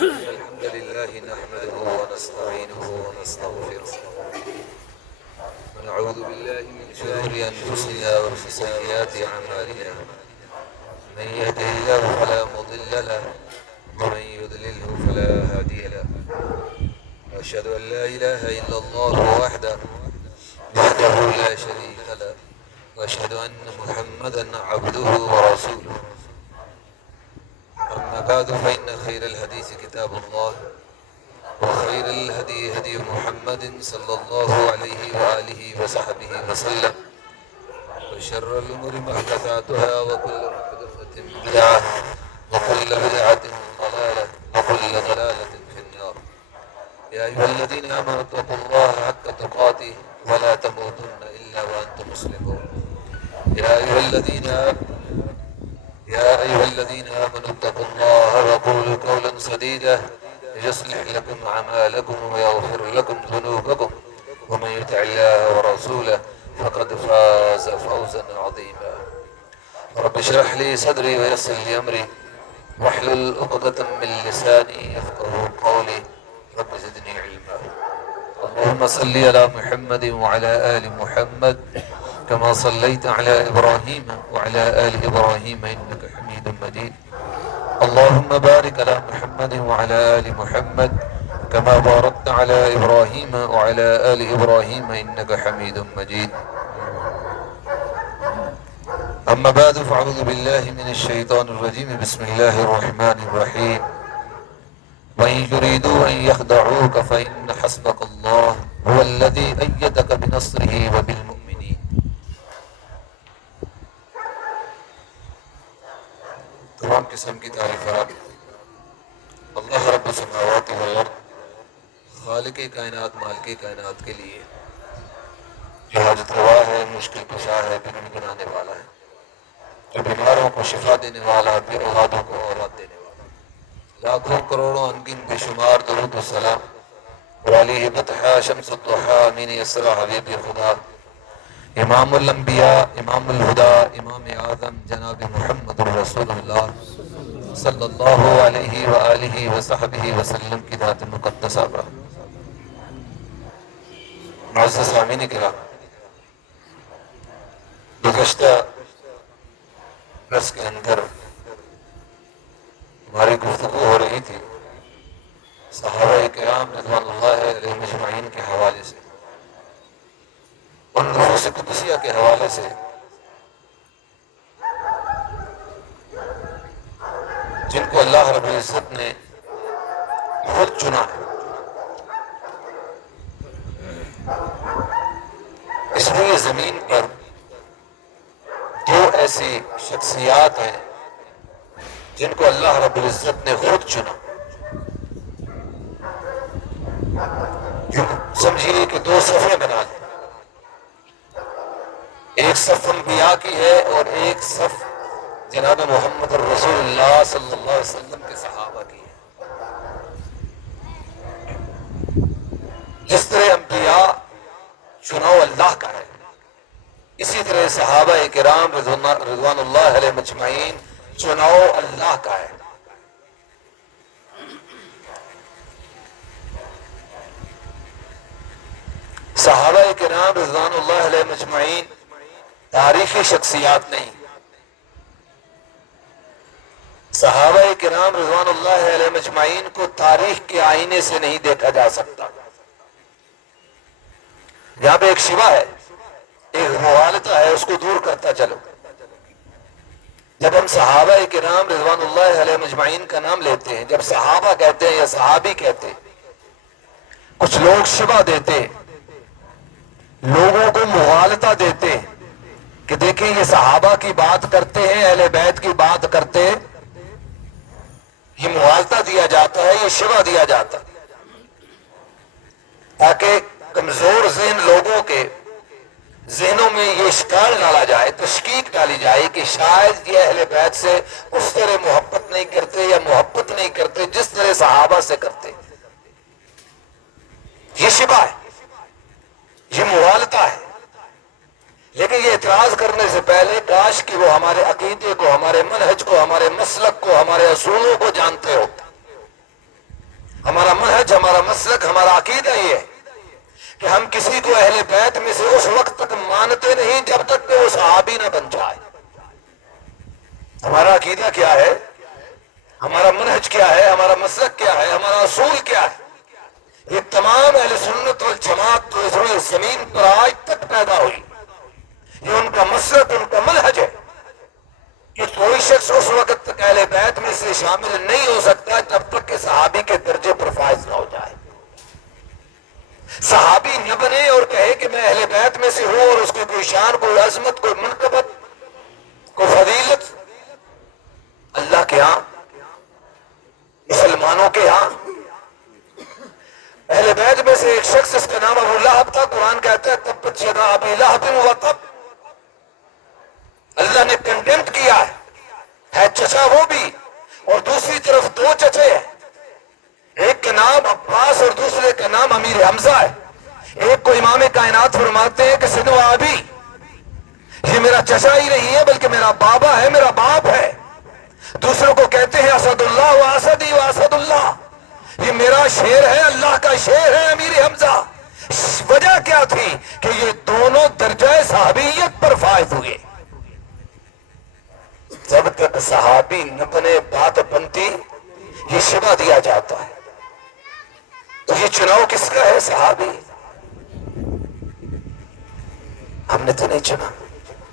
الحمد لله نحمده ونستعينه ونستغفره ونعوذ بالله من شرور أنفسنا ومن سيئات أعمالنا من يهده الله فلا مضل له ومن يضلله فلا هادي له وأشهد أن لا إله إلا الله وحده لا شريك له وأشهد أن محمدا عبده ورسوله أما بعد فإن خير الحديث كتاب الله وخير الهدي هدي محمد صلى الله عليه وآله وصحبه وسلم وشر الأمور محدثاتها وكل محدثة بدعة وكل بدعة ضلالة وكل ضلالة في النار. يا أيها الذين آمنوا اتقوا الله حق تقاته ولا تموتن إلا وأنتم مسلمون. يا أيها الذين آمنوا اتقوا الله وقولوا قولا سديدا يصلح لكم أعمالكم ويغفر لكم ذنوبكم ومن يطع الله ورسوله فقد فاز فوزا عظيما. رب اشرح لي صدري ويسر لي أمري واحلل عقدة من لساني يفقهوا قولي رب زدني علما. اللهم صل على محمد وعلى آل محمد كما صليت على إبراهيم وعلى آل إبراهيم إنك حميد مجيد. اللهم بارك على محمد وعلى آل محمد كما باركت على إبراهيم وعلى آل إبراهيم إنك حميد مجيد. أما بعد فأعوذ بالله من الشيطان الرجيم. بسم الله الرحمن الرحيم. وإن يريدوا أن يخدعوك فإن حسبك الله هو الذي أيدك بنصره وبالمؤمنين. تمام قسم کی تعریفات اللہ رب السماوات والارض خالق کائنات مالک کائنات کے لیے جو حاجت روا ہے، مشکل کشا ہے، بن بنانے والا ہے، جو بیماروں کو شفا دینے والا ہے، بے اولادوں کو اولاد دینے والا ہے. لاکھوں کروڑوں انگن بے شمار درود و سلام والی بطحا شمس الضحا امین اسرا حبیب خدا امام الانبیاء امام الہدا امام اعظم جناب محمد رسول اللہ صلی اللہ علیہ وآلہ وصحبہ وسلم کی ذات مقدسہ پر. معزز سامعین کرام، گزشتہ درس کے اندر ہماری گفتگو ہو رہی تھی صحابہ کرام رضوان اللہ علیہ مجمعین کے حوالے سے، ان نفوس قدسیہ کے حوالے سے جن کو اللہ رب العزت نے خود چنا ہے. اس لیے زمین پر دو ایسی شخصیات ہیں جن کو اللہ رب العزت نے خود چنا. سمجھیے کہ دو صفیں بنا لیں، ایک صف انبیاء کی ہے اور ایک صف جناب محمد رسول اللہ صلی اللہ علیہ وسلم کے صحابہ کی ہے. جس طرح انبیاء چناؤ اللہ کا ہے، اسی طرح صحابہ کرام رضوان اللہ علیہ مجمعین چناؤ اللہ کا ہے. صحابہ کرام رضوان اللہ علیہ مجمعین تاریخی شخصیات نہیں. صحابہ کرام رضوان اللہ علیہ مجمعین کو تاریخ کے آئینے سے نہیں دیکھا جا سکتا. یہاں پہ ایک شبہ ہے، ایک مغالطہ ہے، اس کو دور کرتا چلو. جب ہم صحابہ کرام رضوان اللہ علیہ مجمعین کا نام لیتے ہیں، جب صحابہ کہتے ہیں یا صحابی کہتے ہیں، کچھ لوگ شبہ دیتے ہیں، لوگوں کو مغالطہ دیتے ہیں کہ دیکھیں یہ صحابہ کی بات کرتے ہیں، اہل بیت کی بات کرتے ہیں. یہ مغالطہ دیا جاتا ہے، یہ شبہ دیا جاتا ہے تاکہ کمزور ذہن لوگوں کے ذہنوں میں یہ اشکال ڈالا جائے، تشکیک ڈالی جائے کہ شاید یہ اہل بیت سے اس طرح محبت نہیں کرتے یا محبت نہیں کرتے جس طرح صحابہ سے کرتے. یہ شبہ ہے، یہ مغالطہ ہے. لیکن یہ اعتراض کرنے سے پہلے کاش کہ وہ ہمارے عقیدے کو، ہمارے منہج کو، ہمارے مسلک کو، ہمارے اصولوں کو جانتے ہو. ہمارا منہج، ہمارا مسلک، ہمارا عقیدہ یہ ہے کہ ہم کسی کو اہل بیت میں سے اس وقت تک مانتے نہیں جب تک کہ وہ صحابی نہ بن جائے۔ ہمارا عقیدہ کیا ہے، ہمارا منہج کیا ہے، ہمارا مسلک کیا ہے، ہمارا اصول کیا ہے، یہ تمام اہل سنت والجماعت تو اس زمین پر آج تک پیدا ہوئی، یہ ان کا مسلک، ان کا منہج ہے کہ کوئی شخص اس وقت تک اہل بیت میں سے شامل نہیں ہو سکتا جب تک کہ صحابی کے درجے پر فائز نہ ہو جائے۔ صحابی نہ بنے اور کہے کہ میں اہل بیت میں سے ہوں اور اس کی کوئی شان، کوئی عظمت، کوئی منقبت، کوئی فضیلت اللہ کے ہاں، مسلمانوں کے ہاں۔ اہل بیت میں سے ایک شخص، اس کا نام ابو لہب تھا، قرآن کہتا ہے تبت یدا ابی لہب وتب، اللہ نے کنڈیمڈ کیا ہے چچا وہ بھی، اور دوسری طرف دو چچے ہیں، ایک کا نام عباس اور دوسرے کا نام امیر حمزہ ہے۔ ایک کو امام کائنات فرماتے ہیں کہ سنو ابی، یہ میرا چچا ہی نہیں ہے بلکہ میرا بابا ہے، میرا باپ ہے۔ دوسروں کو کہتے ہیں اسد اللہ و اسدی و اسد اللہ، یہ میرا شیر ہے، اللہ کا شیر ہے امیر حمزہ۔ وجہ کیا تھی کہ یہ دونوں درجہ صحابیت پر فائز ہوئے۔ جب تک صحابی نہ بنے بات بنتی، یہ شبہ دیا جاتا ہے۔ تو یہ چناؤ کس کا ہے؟ صحابی۔ ہم نے تو نہیں چنا۔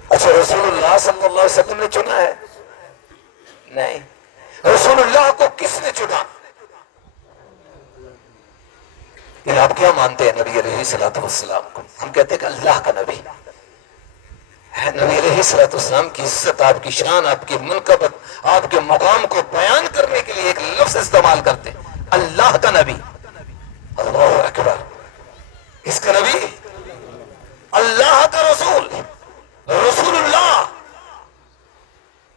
اچھا رسول اللہ صلی اللہ علیہ وسلم نے چنا ہے؟ نہیں۔ رسول اللہ کو کس نے چنا؟ لیکن آپ کیا مانتے ہیں نبی علیہ الصلوۃ والسلام کو؟ ہم کہتے ہیں کہ اللہ کا نبی ہے۔ نبی علیہ الصلوۃ والسلام کی عزت، آپ کی شان، آپ کی منقبت، آپ کے مقام کو بیان کرنے کے لیے ایک لفظ استعمال کرتے ہیں، اللہ کا نبی۔ اللہ اکبر! کس کا نبی؟ اللہ کا رسول، رسول اللہ۔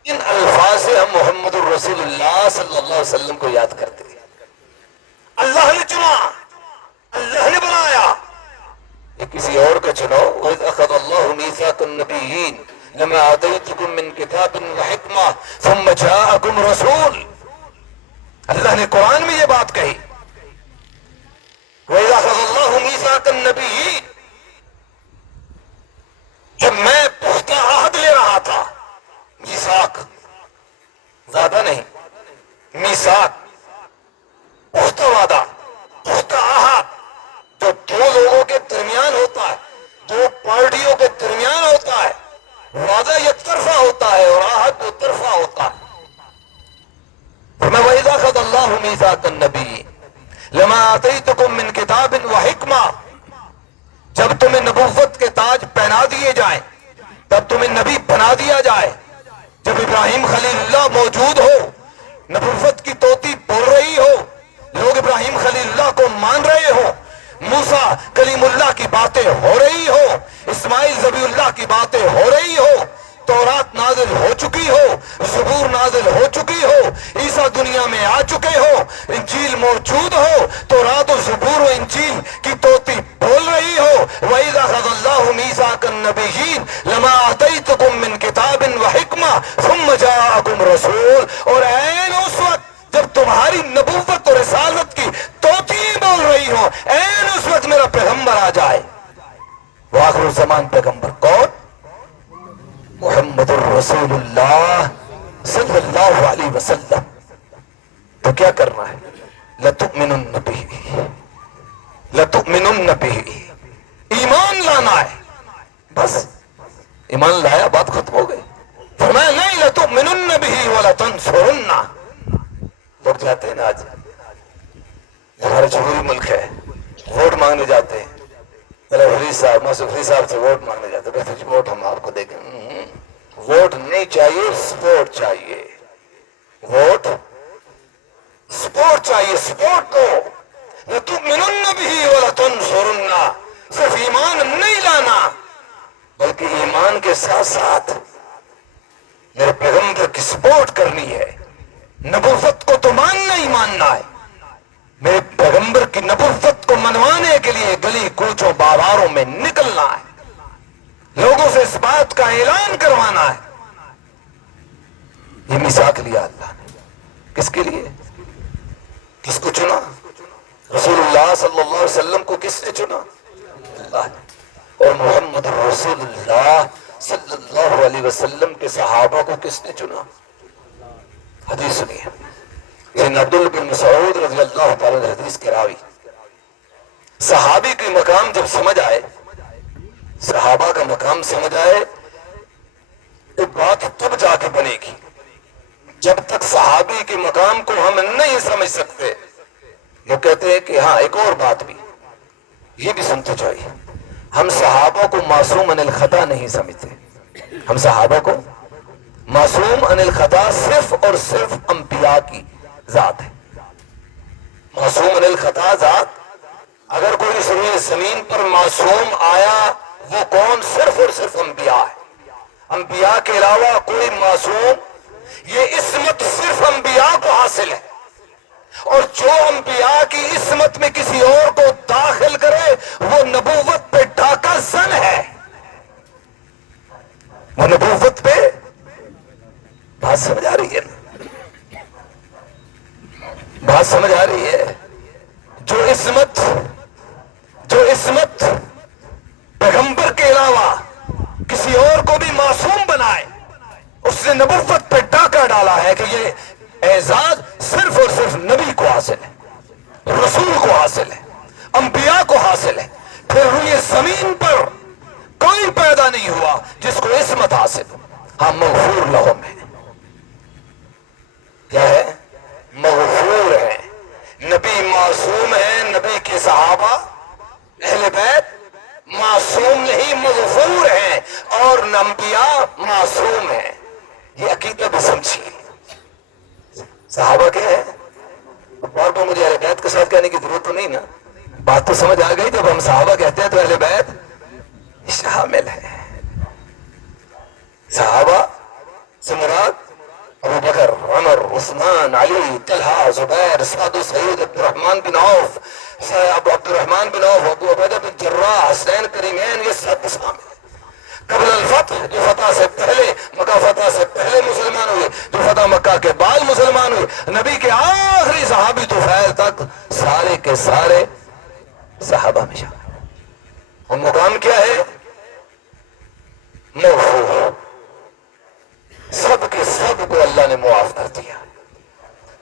ان الفاظ سے ہم محمد الرسول اللہ صلی اللہ علیہ وسلم کو یاد کرتے ہیں۔ اللہ نے چنا، اللہ نے بنایا، یہ کسی اور کا چناؤ۔ وَإِذْ أَخَذَ اللَّهُ مِيثَاقَ النَّبِيِّينَ لَمَا آتَيْتُكُم مِّن كِتَابٍ وَحِكْمَةٍ ثُمَّ جَاءَكُمْ رَسُولٌ، اللہ نے قرآن میں یہ بات کہی، وَإِذْ أَخَذَ اللَّهُ مِيثَاقَ النَّبِيِّينَ، جب میں پختہ عہد لے رہا تھا، میثاق زیادہ نہیں، میثاق پختہ وعدہ، پختہ عہد جو دو لوگوں کے درمیان ہوتا ہے، دو پارٹیوں کے درمیان ہوتا ہے، وعدہ یک طرفہ ہوتا ہے اور عہد دو طرفہ ہوتا ہے۔ وَإِذْ أَخَذَ اللَّهُ مِيثَاقَ النَّبِيِّينَ لَمَا آتَيْتُكُم مِّن كِتَابٍ وَحِكْمَةٍ، جب تمہیں نبوت کے تاج پہنا دیے جائیں، تب تمہیں نبی بنا دیا جائے۔ جب ابراہیم خلیل اللہ موجود ہو، نبوت کی طوطی بول رہی ہو، لوگ ابراہیم خلیل اللہ کو مان رہے ہو، موسیٰ کلیم اللہ کی باتیں ہو رہی ہو، اسماعیل ذبیح اللہ کی باتیں ہو رہی ہو، تورات نازل ہو چکی ہو، زبور نازل ہو چکی ہو، عیسیٰ دنیا میں آ چکے ہو، انجیل موجود ہو، تورات و زبور و انجیل کی طوطی بول رہی ہو۔ وَإِذْ أَخَذَ اللَّهُ مِيثَاقَ النَّبِيِّينَ لَمَا آتَيْتُكُم مِّن كِتَابٍ وَحِكْمَةٍ ثُمَّ جَاءَكُمْ رَسُولٌ، اور عین اس وقت جب تمہاری نبوت اور رسالت کی طوطی بول رہی ہو، عین اس وقت میرا پیغمبر آ جائے۔ وہ آخر الزمان پیغمبر کون؟ محمد الرسول اللہ صلی اللہ علیہ وسلم۔ تو کیا کرنا ہے؟ لَتُؤْمِنُنَّ بِهِ، لَتُؤْمِنُنَّ بِهِ، ایمان لانا ہے، بس ایمان لایا، بات ختم ہو گئی۔ فرمایا نہیں، لَتُؤْمِنُنَّ بِهِ وَلَتَنْصُرُنَّ۔ لوگ جاتے ہیں نا، آج ہمارا جمہوری ملک ہے، ووٹ مانگنے جاتے ہیں، فرید صاحب، موصف فرید صاحب سے ووٹ مانگنے جاتے ہیں، بس ووٹ ہم آپ کو دیں گے۔ ووٹ نہیں چاہیے، سپورٹ چاہیے، ووٹ سپورٹ چاہیے، سپورٹ دو۔ لَتُؤْمِنُنَّ بِهِ وَلَتَنْصُرُنَّ، صرف ایمان نہیں لانا بلکہ ایمان کے ساتھ ساتھ میرے پیغمبر کی سپورٹ کرنی ہے۔ نبوت کو تو ماننا ہی ماننا ہے، میرے پیغمبر کی نبوت کو منوانے کے لیے گلی کوچوں بازاروں میں نکلنا ہے، لوگوں سے اس بات کا اعلان کروانا ہے۔ یہ میثاق لیا اللہ نے، کس کے لیے؟ کس کو چنا؟ رسول اللہ صلی اللہ علیہ وسلم کو کس نے چنا؟ اللہ نے۔ اور محمد رسول اللہ صلی اللہ علیہ وسلم کے صحابہ کو کس نے چنا؟ حدیث سنیے، لیکن عبداللہ بن مسعود رضی اللہ تعالیٰ عنہ حدیث کے راوی، صحابی کے مقام جب سمجھ آئے، صحابہ کا مقام سمجھ آئے، ایک بات تب جا کے بنے گی۔ جب تک صحابی کے مقام کو ہم نہیں سمجھ سکتے، وہ کہتے ہیں کہ ہاں ایک اور بات بھی، یہ بھی سنتے چاہیے، ہم صحابہ کو معصوم عن الخطا نہیں سمجھتے۔ ہم صحابہ کو معصوم عن الخطا صرف اور صرف انبیاء کی ذات ہے۔ معصوم عن الخطا ذات، اگر کوئی اس روئے زمین پر معصوم آیا وہ کون؟ صرف اور صرف انبیاء ہے۔ انبیاء کے علاوہ کوئی معصوم، یہ عصمت صرف انبیاء کو حاصل ہے، اور جو انبیاء کی عصمت میں کسی اور کو داخل کرے وہ نبوت پہ ڈاکہ زن ہے، وہ نبوت پہ، بات سمجھ آ رہی ہے نا؟ بات سمجھ آ رہی ہے؟ جو عصمت پیغمبر کے علاوہ کسی اور کو بھی معصوم بنائے، اس نے نبوت پہ ڈاکہ ڈالا ہے کہ یہ اعزاز صرف اور صرف نبی کو حاصل ہے، رسول کو حاصل ہے، انبیاء کو حاصل ہے۔ پھر روئے زمین پر کوئی پیدا نہیں ہوا جس کو عصمت حاصل ہو۔ ہاں مغفور لہم ہے، کیا ہے؟ مغفور ہے۔ نبی معصوم ہے، نبی کے صحابہ اہل بیت معصوم نہیں، مغفور ہیں، اور انبیاء معصوم ہیں۔ یہ عقیدہ بھی سمجھیے۔ صحابہ کیا ہے؟ بار بار مجھے اہل بیت کے ساتھ کہنے کی ضرورت تو نہیں نا، بات تو سمجھ آ گئی۔ جب ہم صحابہ کہتے ہیں تو اہل بیت شامل ہے۔ صحابہ سے مراد ابو بکر، عمر، عثمان، علی، طلحہ، زبیر، سعد، سعید، عبد الرحمن بن عوف، عبد الرحمن بن عوف، ابو عبیدہ بن جراح، حسین کریمین، یہ سب شامل ہیں۔ قبل الفتح، جو فتح سے پہلے، مکہ فتح سے پہلے مسلمان ہوئے، جو فتح مکہ کے بعد مسلمان ہوئے، نبی کے آخری صحابی طفیل تک، سارے کے سارے صحابہ میں شامل ہیں۔ اور مقام کیا ہے؟ مغفور۔ سب کے سب کو اللہ نے معاف کر دیا۔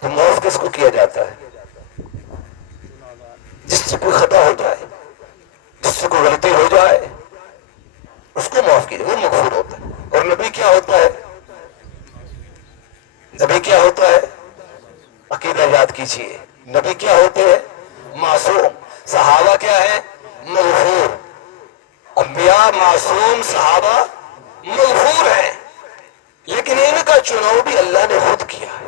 تو معاف کس کو کیا جاتا ہے؟ جس سے کوئی خطا ہو جائے، جس سے کوئی غلطی ہو جائے، اس کو معاف کیا، وہ مغفور ہوتا ہے۔ اور نبی کیا ہوتا ہے؟ نبی کیا ہوتا ہے؟ عقیدہ یاد کیجئے، نبی کیا ہوتے ہیں؟ معصوم۔ صحابہ کیا ہے؟ مغفور۔ انبیاء معصوم، صحابہ مغفور ہیں، لیکن ان کا چناؤ بھی اللہ نے خود کیا ہے۔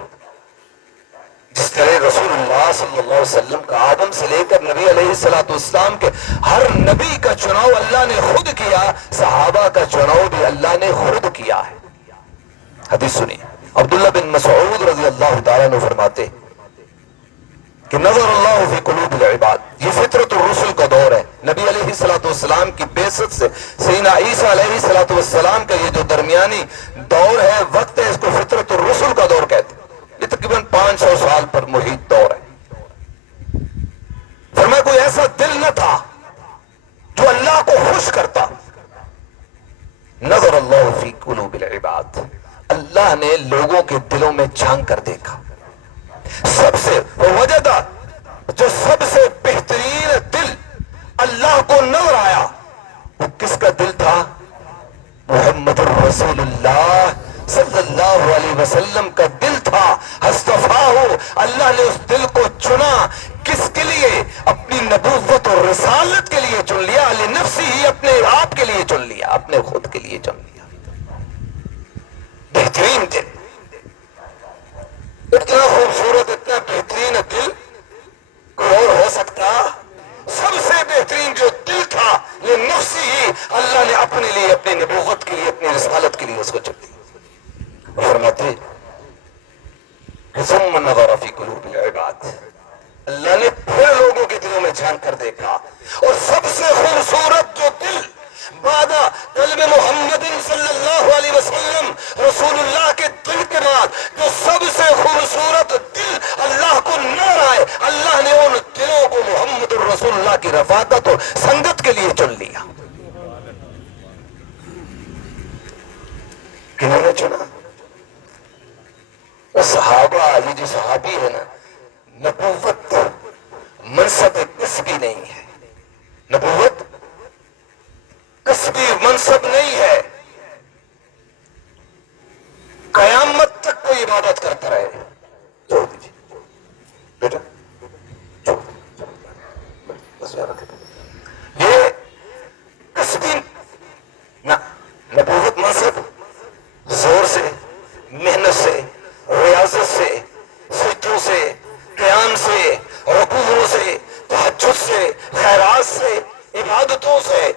جس طرح رسول اللہ صلی اللہ علیہ وسلم کا آدم سے لے کر نبی علیہ السلام کے ہر نبی کا چناؤ اللہ نے خود کیا، صحابہ کا چناؤ بھی اللہ نے خود کیا ہے۔ حدیث سنیے، عبداللہ بن مسعود رضی اللہ تعالیٰ عنہ فرماتے کہ نظر اللہ فی قلوب العباد، یہ فطرت الرسل کا دور ہے۔ نبی علیہ السلام کی بعثت سے سیدنا عیسیٰ علیہ السلام کا یہ جو درمیانی دور ہے، وقت ہے، اس کو فطرت الرسل کا دور کہتے ہیں۔ یہ تقریباً 500 سال پر محیط دور ہے۔ فرمایا کوئی ایسا دل نہ تھا جو اللہ کو خوش کرتا۔ نظر اللہ فی قلوب العباد، اللہ نے لوگوں کے دلوں میں جھانک کر دیکھا۔ سب سے وجدہ، جو سب سے بہترین دل اللہ کو نظر آیا، وہ کس کا دل تھا؟ محمد الرسول اللہ صلی اللہ علیہ وسلم کا دل تھا۔ اصطفاہ، اللہ نے اس دل کو چنا، کس کے لیے؟ اپنی نبوت اور رسالت کے لیے چن لیا، لنفسی ہی، اپنے آپ کے لیے چن لیا، اپنے خود کے لیے چن لیا۔ بہترین دل، اتنا خوبصورت، اتنا بہترین دل کوئی اور ہو سکتا؟ سب سے بہترین جو دل تھا، لنفسی ہی، اللہ نے اپنے لیے، اپنی نبوت کے لیے، اپنی رسالت کے لیے اس کو چن لیا۔ فرماتے ثم نظر فی قلوب العباد، اللہ نے پھر لوگوں کے دلوں میں جھانک کر دیکھا، اور سب سے خوبصورت جو دل بعد قلب محمد صلی اللہ علیہ وسلم، رسول اللہ کے دل کے بعد جو سب سے خوبصورت دل اللہ کو نظر آئے، اللہ نے ان دلوں کو رسول اللہ کی رفاقت اور سنگت کے لیے چن لیا. کنہوں نے چنا؟ صحابہ. یہ جو صحابی ہے نا، نبوت منصب کسبی نہیں ہے. نبوت کسبی منصب نہیں ہے. قیامت تک کوئی عبادت کرتا رہے. چھوڑ دیجیے بیٹا، بس یاد رکھیں. یہ کسبی نہ، نبوت منصب زور سے، محنت سے، ریاضت سے، سجدوں سے، قیام سے، رکوعوں سے، تہجد سے، خیرات سے، عبادتوں سے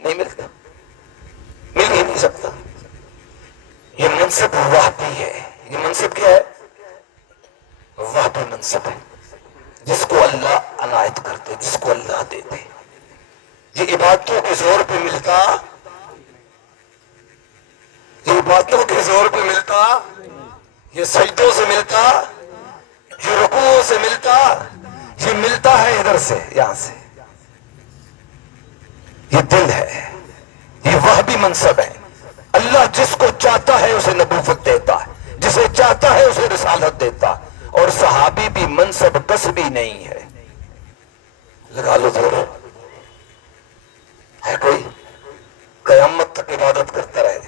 نہیں ملتا. مل ہی نہیں سکتا. یہ منصب وحبی ہے. یہ منصب کیا ہے؟ وحبی منصب ہے، جس کو اللہ عنایت کرتے، جس کو اللہ دیتے. یہ عبادتوں کے زور پہ ملتا، یہ عبادتوں کے زور پہ ملتا، یہ سجدوں سے ملتا، یہ رکوعوں سے ملتا. یہ ملتا ہے ادھر سے، یہاں سے. یہ دل ہے. یہ وحبی منصب ہے. اللہ جس کو چاہتا ہے اسے نبوت دیتا ہے، جسے چاہتا ہے اسے رسالت دیتا. اور صحابی بھی منصب کسبی نہیں ہے. لگا لو زور. ہے کوئی قیامت تک عبادت کرتا رہے،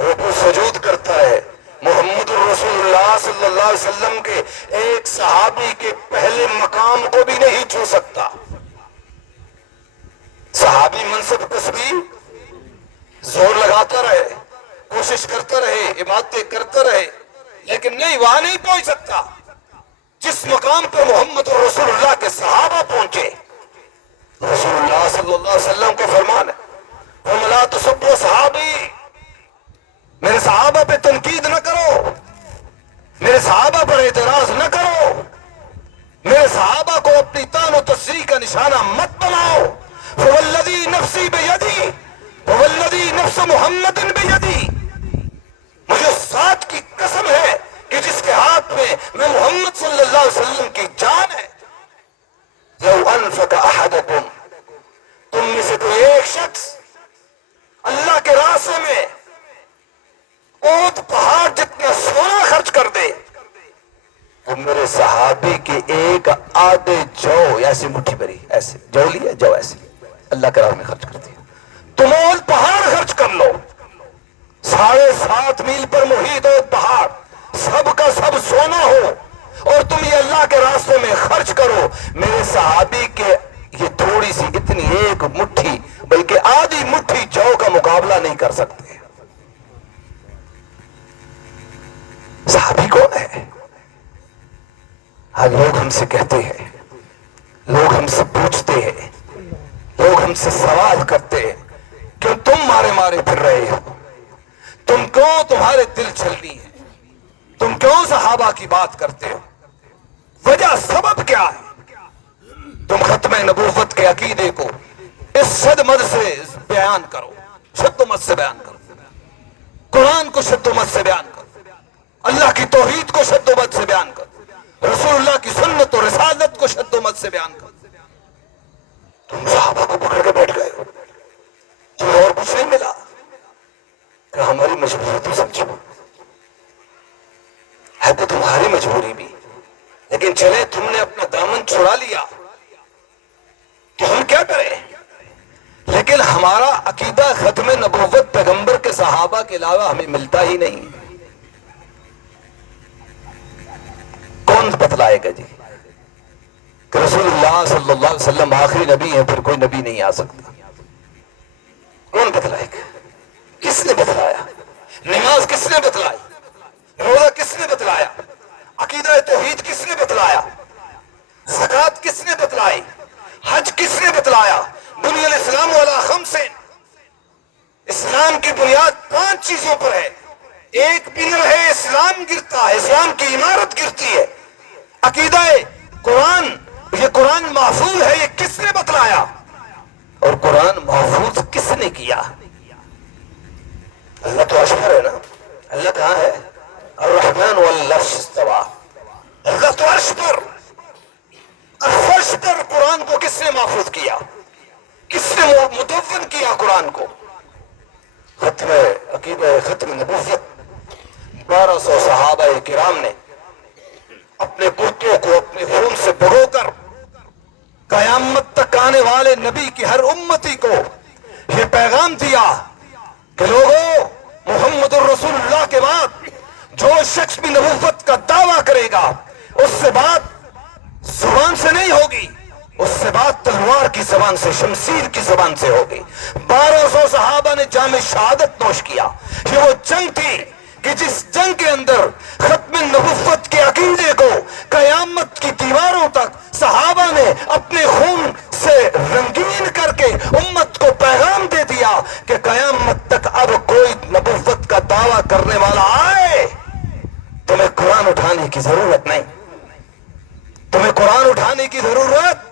رکوع سجود کرتا رہے. محمد الرسول اللہ صلی اللہ علیہ وسلم کے ایک صحابی کے پہلے مقام کو بھی نہیں چھو سکتا. صحابی منصب کسبی زور لگاتا رہے، کوشش کرتا رہے، عبادتیں کرتا رہے، لیکن نہیں، وہاں نہیں پہنچ سکتا جس مقام پر محمد رسول اللہ کے صحابہ پہنچے. رسول اللہ صلی اللہ علیہ وسلم کا فرمان ہے، وَمَا لَا تَسُبُّوا صحابی، میرے صحابہ پہ تنقید نہ کرو، میرے صحابہ پر اعتراض نہ کرو، میرے صحابہ کو اپنی طعن و تشریح کا نشانہ مت بناؤ. فوالذی نفسی بیدی، فوالذی نفس محمد بیدی، مجھے اس ذات کی قسم ہے کہ جس کے ہاتھ میں محمد صلی اللہ علیہ وسلم کی جان ہے. لو انفق احدکم، تم میں سے کوئی ایک شخص اللہ کے راستے میں اونٹ پہاڑ جتنا سونا خرچ کر دے تو میرے صحابی کے ایک آدھے جو، ایسی مٹھی بھری، ایسے جو لیا جو، ایسے اللہ کے راہ میں خرچ کر دیا. تم اونٹ پہاڑ خرچ کر لو، 7.5 میل پر محیط اونٹ پہاڑ، سب کا سب سونا ہو، اور تم یہ اللہ کے راستے میں خرچ کرو، میرے صحابی کے یہ تھوڑی سی اتنی ایک مٹھی بلکہ آدھی مٹھی جو کا مقابلہ نہیں کر سکتے. صحابی کون ہے؟ ہاں، لوگ ہم سے کہتے ہیں، لوگ ہم سے پوچھتے ہیں، لوگ ہم سے سوال کرتے ہیں، کیوں تم مارے مارے پھر رہے ہو؟ تم کیوں، تمہارے دل چھلنی ہے؟ تم کیوں صحابہ کی بات کرتے ہو؟ وجہ سبب کیا ہے؟ تم ختم نبوت کے عقیدے کو اس شد مد سے بیان کرو، شد و مد سے بیان کرو، قرآن کو شد و مد سے بیان کرو، اللہ کی توحید کو شد و مد سے بیان کرو، رسول اللہ کی سنت و رسالت کو شد و مد سے بیان کرو. تم صحابہ کو پکڑ کے بیٹھ گئے ہو، تمہیں اور کچھ نہیں ملا کہ ہماری مجبوری تو سمجھو. ہے تو تمہاری مجبوری بھی، لیکن چلے تم نے اپنا دامن چھڑا لیا تو ہم کیا کریں؟ لیکن ہمارا عقیدہ ختم نبوت پیغمبر کے صحابہ کے علاوہ ہمیں ملتا ہی نہیں. کون بتلائے گا جی کہ رسول اللہ صلی اللہ علیہ وسلم آخری نبی ہیں، پھر کوئی نبی نہیں آ سکتا؟ کون بتلائے گا؟ کس نے بتلایا؟ نماز کس نے بتلائی؟ روزہ کس نے بتلایا؟ عقیدہ توحید کس نے بتلایا؟ زکوٰۃ کس نے بتلائی؟ حج کس نے بتلایا؟ بنی الاسلام علی خمس، اسلام کی بنیاد 5 چیزوں پر ہے. ایک پلر ہے، اسلام گرتا ہے، اسلام کی عمارت گرتی ہے. عقیدہ قرآن، یہ قرآن محفوظ ہے، یہ کس نے بتلایا؟ اور قرآن محفوظ کس نے کیا؟ اللہ تو عرش پر ہے نا. اللہ کہاں ہے؟ الرحمن والعرش استویٰ. اللہ تو عرش پر، فرش پر قرآن قرآن کو کس نے محفوظ کیا؟ کس نے مدون کیا قرآن کو؟ ختم عقیدہ ختم نبوت 1200 صحابہ کرام نے اپنے کرتوں کو اپنے خون سے بھگو کر قیامت تک آنے والے نبی کی ہر امتی کو یہ پیغام دیا کہ لوگوں، محمد الرسول اللہ کے بعد جو شخص بھی نبوت کا دعویٰ کرے گا اس سے بات زبان سے نہیں ہوگی، اس سے بات تلوار کی زبان سے، شمشیر کی زبان سے ہوگی۔ 1200 صحابہ نے جام شہادت نوش کیا۔ یہ وہ جنگ تھی کہ جس جنگ کے اندر ختم نبوت کے عقیدے کو قیامت کی دیواروں تک صحابہ نے اپنے خون سے رنگین کر کے امت کو پیغام دے دیا کہ قیامت تک اب کوئی نبوت کا دعویٰ کرنے والا آئے، تمہیں قرآن اٹھانے کی ضرورت نہیں، تمہیں قرآن اٹھانے کی ضرورت،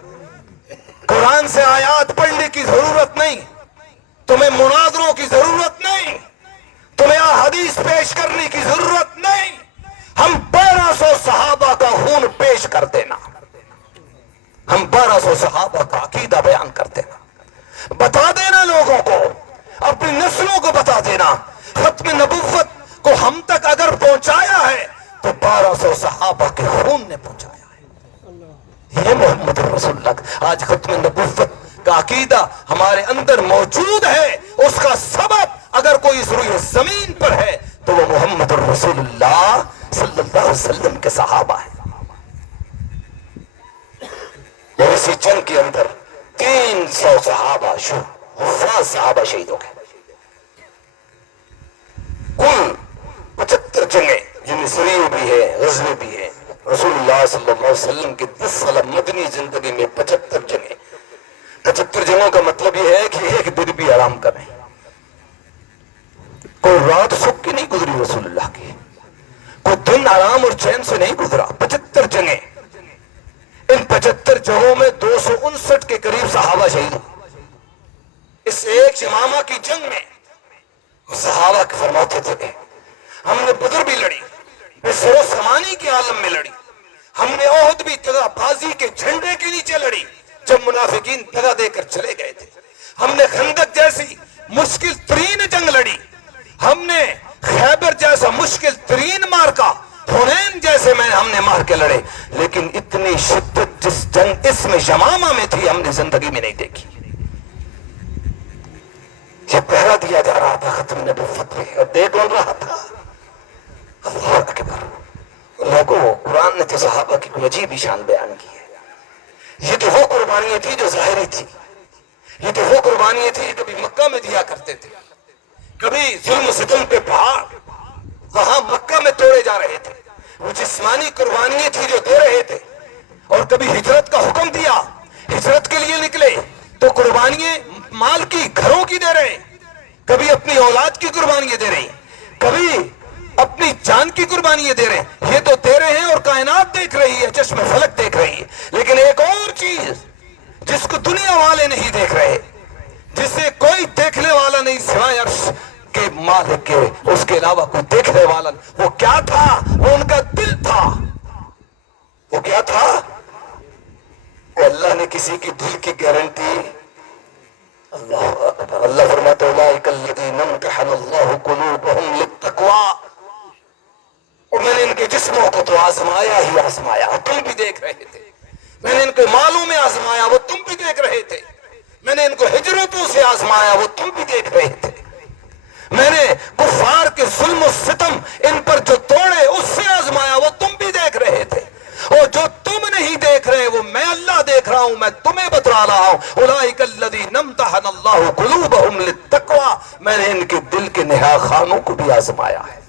قرآن سے آیات پڑھنے کی ضرورت نہیں، تمہیں مناظروں کی ضرورت نہیں، تمہیں حدیث پیش کرنے کی ضرورت نہیں۔ ہم 1200 صحابہ کا خون پیش کر دینا، ہم 1200 صحابہ کا عقیدہ بیان کر دینا، بتا دینا لوگوں کو، اپنی نسلوں کو بتا دینا۔ ختم نبوت کو ہم تک اگر پہنچایا ہے تو 1200 صحابہ کے خون نے پہنچایا ہے۔ یہ محمد رسول اللہ آج ختم نبوت کا عقیدہ ہمارے اندر موجود ہے، اس کا سبب اگر کوئی اس روئے زمین پر ہے تو وہ محمد الرسول اللہ صلی اللہ علیہ وسلم کے صحابہ ہیں۔ اور اسی جنگ کے اندر 300 صحابہ حفاظ صحابہ شہید ہو گئے۔ کل 75 جنگیں جن میں سریع بھی ہے، غزوے بھی ہے۔ رسول اللہ صلی اللہ علیہ وسلم کی 10 سالہ مدنی زندگی میں 75 جنگیں۔ 75 جنگوں کا مطلب یہ ہے کہ ایک دن بھی آرام کریں، کوئی رات سکھ کی نہیں گزری رسول اللہ کی، کوئی دن آرام اور چین سے نہیں گزرا۔ 75 جنگیں، ان 75 جنگوں میں 259 کے قریب صحابہ شہید ہوئے۔ اس ایک یمامہ کی جنگ میں صحابہ کے فرماتے تھے ہم نے بدر بھی لڑی، سر و سمانی کے عالم میں لڑی، ہم نے احد بھی دغا بازی کے جھنڈے کے نیچے لڑی جب منافقین دغا دے کر چلے گئے تھے، ہم نے خندق جیسی مشکل ترین جنگ لڑی، ہم نے خیبر جیسا مشکل ترین مارکا، حنین جیسے ہم نے مار کے لڑے، لیکن اتنی شدت جس جنگ اس میں یمامہ میں تھی ہم نے زندگی میں نہیں دیکھی۔ یہ پہرا دیا جا رہا تھا ختم نبوت میں، اور دے کون رہا تھا؟ اللہ اکبر۔ لوگوں، قرآن نے تو صحابہ کی کوئی عجیب ہی شان بیان کی ہے۔ یہ تو وہ قربانیاں تھی جو ظاہری تھی، یہ تو وہ قربانیاں تھی کبھی مکہ میں دیا کرتے تھے، کبھی ظلم و ستم پہ پہاڑ وہاں مکہ میں توڑے جا رہے تھے، وہ جسمانی قربانیاں تھی جو دے رہے تھے، اور کبھی ہجرت کا حکم دیا، ہجرت کے لیے نکلے تو قربانیاں مال کی، گھروں کی دے رہے، کبھی اپنی اولاد کی قربانیاں دے رہے، کبھی اپنی جان کی قربانیاں دے رہے ہیں۔ یہ تو دے رہے ہیں اور کائنات دیکھ رہی ہے، چشم فلک دیکھ رہی ہے، لیکن ایک اور چیز جس کو دنیا والے نہیں دیکھ رہے، جسے کوئی دیکھنے والا نہیں سوائے عرش کے مالک کے، اس کے علاوہ کوئی دیکھنے والا نہیں، وہ کیا تھا؟ وہ ان کا دل تھا۔ وہ کیا تھا؟ اللہ نے کسی کی دل کی گارنٹی، اللہ فرماتا ہے اولئک الذین امتحن اللہ قلوبہم للتقوی، اور میں نے ان کے جسموں کو تو آزمایا ہی آزمایا، تم بھی دیکھ رہے تھے، میں نے ان کے مالوں میں آزمایا، وہ تم بھی دیکھ رہے تھے، میں نے ان کو ہجرتوں سے آزمایا، وہ تم بھی دیکھ رہے تھے، میں نے کفار کے ظلم و ستم ان پر جو توڑے اس سے آزمایا، وہ تم بھی دیکھ رہے تھے، اور جو تم نہیں دیکھ رہے وہ میں اللہ دیکھ رہا ہوں، میں تمہیں بتلا رہا ہوں۔ اولئک الذین امتحن اللہ قلوبہم للتقوی، میں نے ان کے دل کے نہا خانوں کو بھی آزمایا ہے،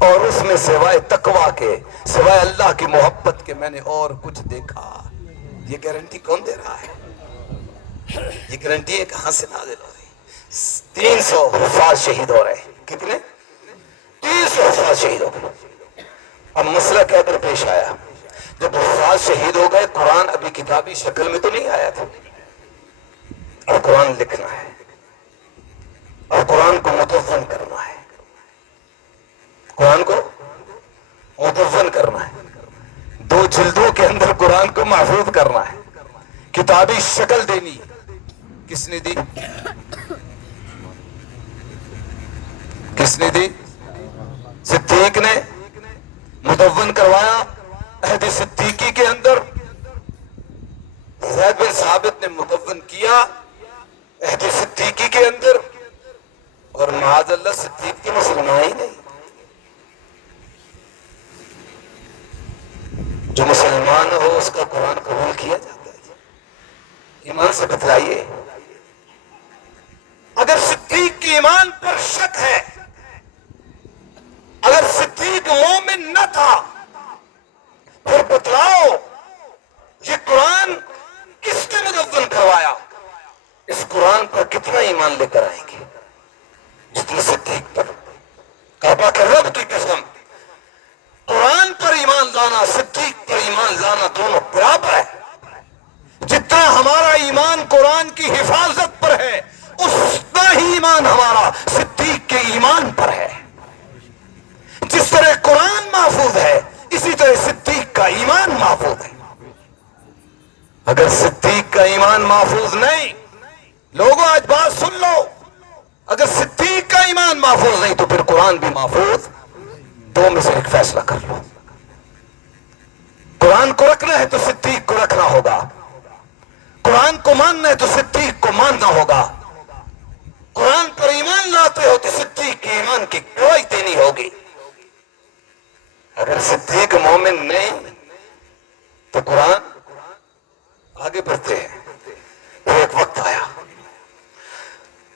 اور اس میں سوائے تقوی کے، سوائے اللہ کی محبت کے میں نے اور کچھ دیکھا۔ یہ گارنٹی کون دے رہا ہے؟ یہ گارنٹی ہے کہاں سے نازل ہو رہی؟ 300 حفاظ شہید ہو رہے ہیں۔ کتنے؟ 300 حفاظ شہید ہو گئے۔ اب مسئلہ کیا درپیش آیا؟ جب حفاظ شہید ہو گئے، قرآن ابھی کتابی شکل میں تو نہیں آیا تھا، اب قرآن لکھنا ہے، اور قرآن کو مدون کرنا ہے، قرآن کو مدون کرنا ہے، 2 جلدوں کے اندر قرآن کو محفوظ کرنا ہے۔ کتابی شکل دینی، کس نے دی؟ کس نے دی؟ صدیق نے مدون کروایا عہد صدیقی کے اندر، زید بن ثابت نے مدون کیا عہد صدیقی کے اندر، اور معاذ اللہ صدیق کے مسلمان ہی نہیں۔ جو مسلمان ہو اس کا قرآن قبول کیا جاتا ہے؟ ایمان سے بتلائیے۔ اگر صدیق کے ایمان پر شک ہے، اگر صدیق مومن نہ تھا، پھر بتلاؤ یہ قرآن کس نے مدون کروایا؟ اس قرآن پر کتنا ایمان لے کر آئیں گے جتنے صدیق پر؟ کعبہ کے رب کی قسم، قرآن پر ایمان لانا صدیق پر ایمان لانا دونوں برابر ہے۔ جتنا ہمارا ایمان قرآن کی حفاظت پر ہے، اتنا ہی ایمان ہمارا صدیق کے ایمان پر ہے۔ جس طرح قرآن محفوظ ہے، اسی طرح صدیق کا ایمان محفوظ ہے۔ اگر صدیق کا ایمان محفوظ نہیں، لوگوں آج بات سن لو، اگر صدیق کا ایمان محفوظ نہیں تو پھر قرآن بھی محفوظ، دو میں سے ایک فیصلہ کر لو۔ قرآن کو رکھنا ہے تو صدیق کو رکھنا ہوگا، قرآن کو ماننا ہے تو صدیق کو ماننا ہوگا۔ قرآن پر ایمان لاتے ہو تو صدیق کے ایمان کی گواہی دینی ہوگی۔ اگر صدیق مومن نہیں تو قرآن آگے بڑھتے ہیں۔ پھر ایک وقت آیا،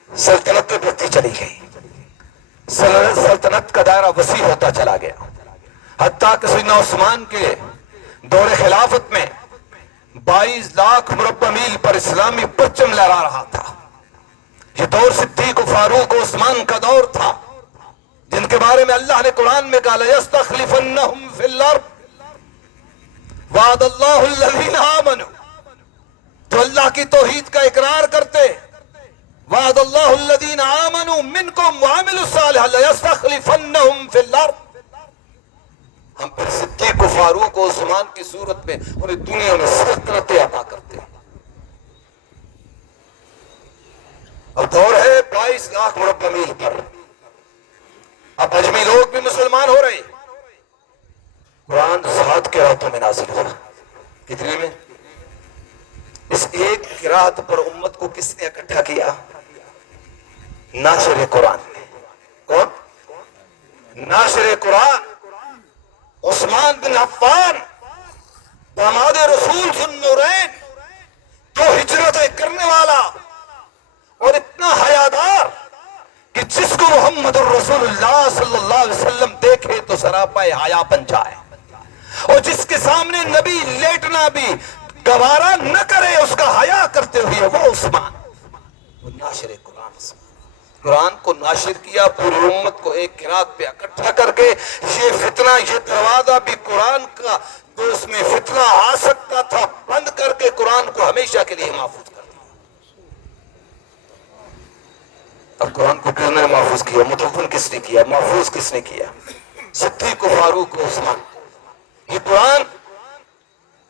سلطنت میں بڑھتی چلی گئی، سلطنت کا دائرہ وسیع ہوتا چلا گیا، حتیٰ کہ سیدنا عثمان کے دور خلافت میں 22 لاکھ مربع میل پر اسلامی پرچم لہرا رہا تھا۔ یہ دور صدیق و فاروق و عثمان کا دور تھا، جن کے بارے میں اللہ نے قرآن میں کہا لَيَسْتَخْلِفَنَّهُمْ فِي الْأَرْضِ وَعَدَ اللَّهُ الَّذِينَ آمَنُوا، جو اللہ کی توحید کا اقرار کرتے، وعد اللہ الذین آمنوا منکم وعملوا الصالحات لَيَسْتَخْلِفَنَّهُمْ فِي الْأَرْضِ، ہم پھر صدیق و فاروق و عثمان کی صورت میں انہیں دنیا میں سلطنتیں عطا کرتے ہیں۔ اب دور ہے 22 لاکھ مربع میل پر، اب اجمی لوگ بھی مسلمان ہو رہے۔ قرآن ذات کے راتوں میں نازل ہوا، کتنے میں؟ اس ایک قرات پر امت کو کس نے اکٹھا کیا؟ ناشر قرآن نے۔ کون؟ ناشر قرآن عثمان بن عفان، داماد رسول ذو النورین، جو ہجرتیں کرنے والا اور اتنا حیادار کہ جس کو محمد الرسول اللہ صلی اللہ علیہ وسلم دیکھے تو سراپا حیا بن جائے، اور جس کے سامنے نبی لیٹنا بھی گوارا نہ کرے اس کا حیا کرتے ہوئے، وہ عثمان، وہ ناشر قرآن عثمان۔ قرآن کو ناشر کیا، پوری امت کو ایک قرات پہ اکٹھا کر کے۔ یہ فتنہ، یہ دروازہ بھی قرآن کا جو اس میں فتنہ آ سکتا تھا، بند کر کے قرآن کو ہمیشہ کے لیے محفوظ کر دیا۔ اب قرآن کو کس نے محفوظ کیا؟ مدون کس نے کیا؟ محفوظ کس نے کیا؟ صدیق و فاروق و عثمان۔ یہ قرآن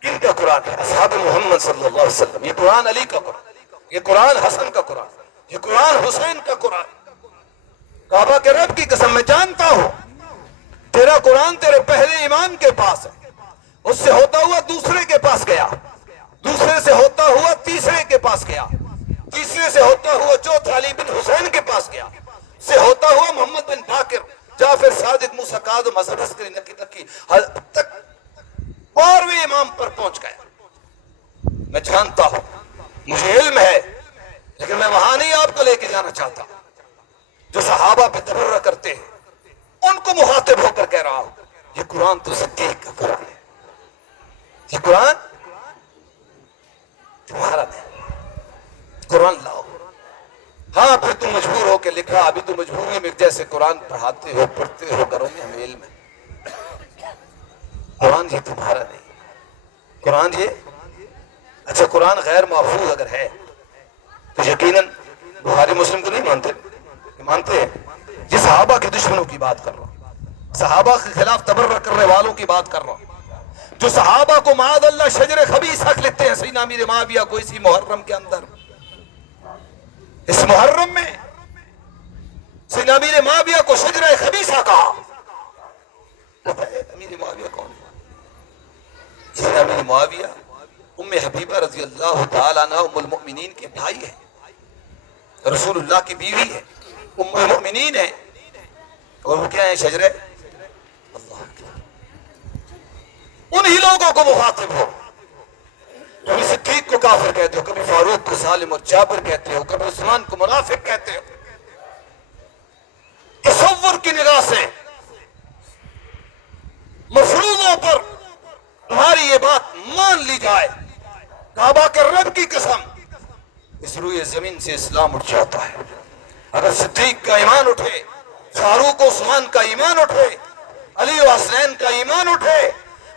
کن کا قرآن ہے؟ اصحاب محمد صلی اللہ علیہ وسلم۔ یہ قرآن علی کا قرآن، یہ قرآن حسن کا قرآن، یہ قرآن حسین کا قرآن۔ کعبہ کے رب کی قسم میں جانتا ہوں تیرا قرآن تیرے پہلے امام کے پاس ہے، اس سے ہوتا ہوا دوسرے کے پاس گیا، دوسرے سے ہوتا ہوا تیسرے کے پاس گیا، تیسرے سے ہوتا ہوا چوتھا علی بن حسین کے پاس گیا، سے ہوتا ہوا محمد بن باقر، جعفر صادق، موسیٰ کاظم، حسن عسکری، نکی تکی، تک اور بھی امام پر پہنچ گئے۔ میں جانتا ہوں، مجھے علم ہے، لیکن میں وہاں نہیں آپ کو لے کے جانا چاہتا۔ جو صحابہ پہ تبرہ کرتے ہیں ان کو مخاطب ہو کر کہہ رہا ہوں، یہ قرآن تو صدیق کا قرآن ہے، یہ قرآن تمہارا نہیں، قرآن لاؤ۔ ہاں پھر تم مجبور ہو کے لکھا، ابھی تو مجبوری میں جیسے قرآن پڑھاتے ہو، پڑھتے ہو، گھروں میں ہمیں علم ہے، قرآن یہ تمہارا نہیں، قرآن یہ اچھا قرآن غیر محفوظ اگر ہے تو یقیناً بخاری مسلم کو نہیں مانتے، مانتے ہیں۔ یہ صحابہ کے دشمنوں کی بات کر رہا ہوں، صحابہ کے خلاف تبرہ کرنے والوں کی بات کر رہا ہوں، جو صحابہ کو معاذ اللہ شجر خبیث حق لکھتے ہیں۔ سیدنا امیر معاویہ کو اسی محرم کے اندر، اس محرم میں سیدنا امیر معاویہ کو شجرہ خبیثہ کہا۔ امیر معاویہ کون ہے؟ سیدنا امیر معاویہ ام حبیبہ رضی اللہ تعالیٰ عنہ ام المؤمنین کے بھائی ہے، رسول اللہ کی بیوی ہے، ام المؤمنین ہے، اور وہ کیا ہے؟ شجرہ اللہ اکبر۔ انہی لوگوں کو مخاطب ہو، کبھی صدیق کو کافر کہتے ہو، کبھی فاروق کو ظالم اور جابر کہتے ہو، کبھی عثمان کو منافق کہتے ہو۔ تصور کی نگاہ سے مفروضوں پر تمہاری یہ بات مان لی جائے، کعبہ کے رب کی قسم اس روئے زمین سے اسلام اٹھ جاتا ہے۔ اگر صدیق کا ایمان اٹھے، فاروق و عثمان کا ایمان اٹھے، علی و حسنین کا ایمان اٹھے،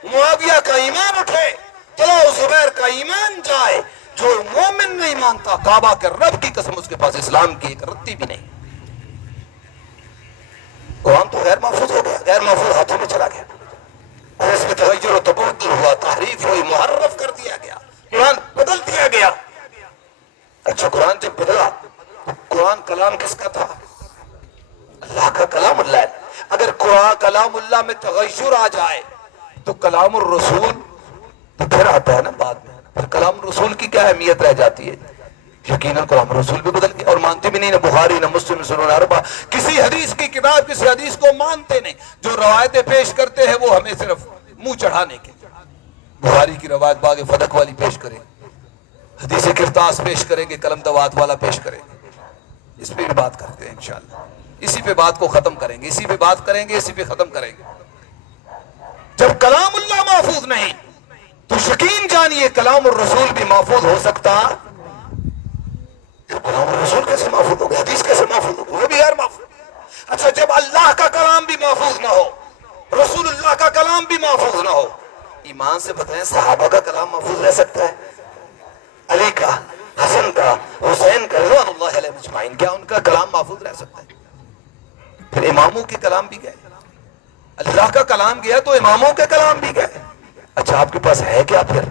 معاویہ کا ایمان اٹھے، طلحہ و زبیر کا ایمان جائے، جو مومن نہیں مانتا کعبہ کے رب کی قسم اس کے پاس اسلام کی ایک رتی بھی نہیں۔ قرآن تو غیر محفوظ ہو گیا، غیر محفوظ ہاتھوں میں چلا گیا، اور اس میں تغیر و تبدل ہوا، تحریف ہوئی، محرف کر دیا گیا، قرآن بدل دیا گیا۔ اچھا قرآن جب بدلا تو قرآن کلام کس کا تھا؟ اللہ کا کلام اللہ ہے۔ اگر قرآن کلام اللہ میں تغیر آ جائے تو کلام الرسول تو پھر آتا ہے نا بعد میں، پھر کلام الرسول کی کیا اہمیت رہ جاتی ہے؟ یقیناً کلام الرسول بھی بدل گیا، اور مانتے بھی نہیں، نہ بخاری نہ مسلم نہ سنن اربعہ، کسی حدیث کی کتاب کسی حدیث کو مانتے نہیں۔ جو روایتیں پیش کرتے ہیں وہ ہمیں صرف منہ چڑھانے کے، بخاری کی روایت باغ فدق والی پیش کریں، حدیث کرتاس پیش کریں گے، قلم دوات والا پیش کریں گے، اس پہ بھی بات کرتے ہیں انشاءاللہ، اسی پہ بات کو ختم کریں گے، اسی پہ بات کریں گے، اسی پہ ختم کریں گے۔ جب کلام اللہ محفوظ نہیں تو یقین جانیے کلام الرسول بھی محفوظ ہو سکتا، کلام الرسول کیسے محفوظ ہوگا؟ حدیث کیسے محفوظ ہوگا؟ وہ بھی غیر محفوظ۔ اچھا جب اللہ کا کلام بھی محفوظ نہ ہو، رسول اللہ کا کلام بھی محفوظ نہ ہو، ایمان سے بتائیں صحابہ کا کلام محفوظ رہ سکتا ہے؟ علی کا، حسن کا، حسین کا رضوان اللہ علیہ مجمعین، کیا ان کا کلام محفوظ رہ سکتا ہے؟ پھر اماموں کے کلام بھی گئے، اللہ کا کلام گیا تو اماموں کے کلام بھی گئے۔ اچھا آپ کے پاس ہے کیا پھر؟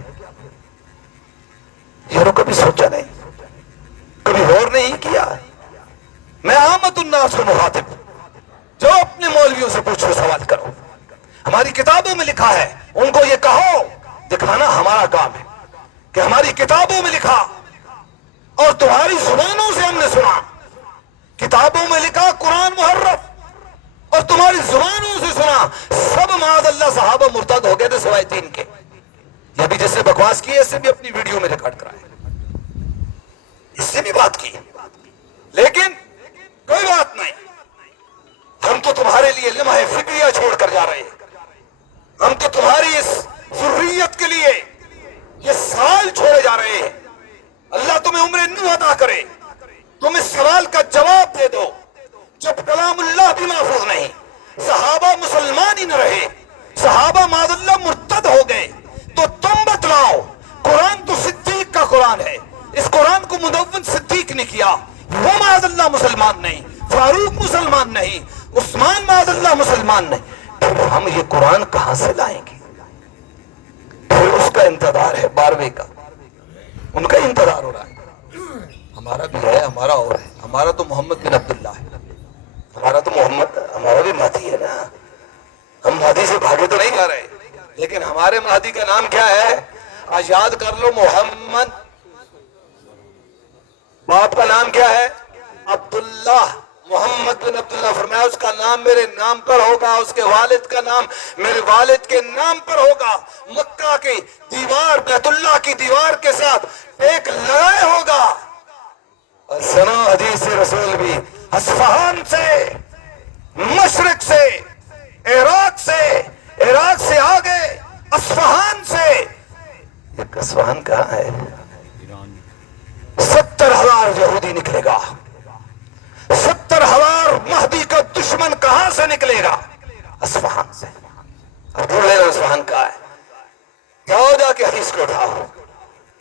یہ کبھی سوچا نہیں، کبھی غور نہیں کیا؟ میں عامت الناس کو مخاطب، جو اپنے مولویوں سے پوچھو، سوال کرو، ہماری کتابوں میں لکھا ہے، ان کو یہ کہو، دکھانا ہمارا کام ہے کہ ہماری کتابوں میں لکھا اور تمہاری زبانوں سے ہم نے سنا۔ کتابوں میں لکھا قرآن محرف اور تمہاری زبانوں سے سنا، سب معاذ اللہ صحابہ مرتد ہو گئے تھے سوائے 3 کے۔ یہ بھی جس سے بکواس کی ہے اس سے بھی اپنی ویڈیو میں ریکارڈ کرائے، اس سے بھی بات کی، لیکن کوئی بات نہیں، ہم تو تمہارے لیے لمحہ فکریہ چھوڑ کر جا رہے ہیں، ہم تو تمہاری اس ذریت کے لیے یہ سال چھوڑے جا رہے ہیں۔ اللہ تمہیں عمر نو عطا کرے، تم اس سوال کا جواب دے دو۔ جب کلام اللہ بھی محفوظ نہیں، صحابہ مسلمان ہی نہ رہے، صحابہ معاذ اللہ مرتد ہو گئے، تو تم بتلاؤ، قرآن تو صدیق کا قرآن ہے، اس قرآن کو مدون صدیق نے کیا، وہ معاذ اللہ مسلمان نہیں، فاروق مسلمان نہیں، عثمان معاذ اللہ مسلمان نہیں، پھر ہم یہ قرآن کہاں سے لائیں گے؟ پھر اس کا انتظار ہے 12ویں کا، ان کا انتظار ہو رہا ہے، ہمارا بھی ہے، ہمارا اور ہے، ہمارا تو محمد بن عبداللہ ہے، ہمارا تو محمد، ہمارا بھی مہدی ہے نا، ہم مہدی سے بھاگے تو نہیں جا رہے، لیکن ہمارے مہدی کا نام کیا ہے؟ آج یاد کر لو، محمد، باپ کا نام کیا ہے؟ عبداللہ، محمد بن عبداللہ، فرمایا اس کا نام میرے نام پر ہوگا، اس کے والد کا نام میرے والد کے نام پر ہوگا، مکہ کی دیوار، بیت اللہ کی دیوار کے ساتھ ایک لڑائی ہوگا، اور سنو حدیث رسول بھی، اصفہان سے، مشرق سے، عراق سے آگے اصفہان سے، ایک اصفہان کہاں ہے؟ 70,000 یہودی نکلے گا، 70,000 مہدی کا دشمن کہاں سے نکلے گا؟ اصفہان سے۔ اب ڈھونڈ لینا اصفہان کہاں ہے، جاؤ جا کے حدیث کو اٹھاؤ،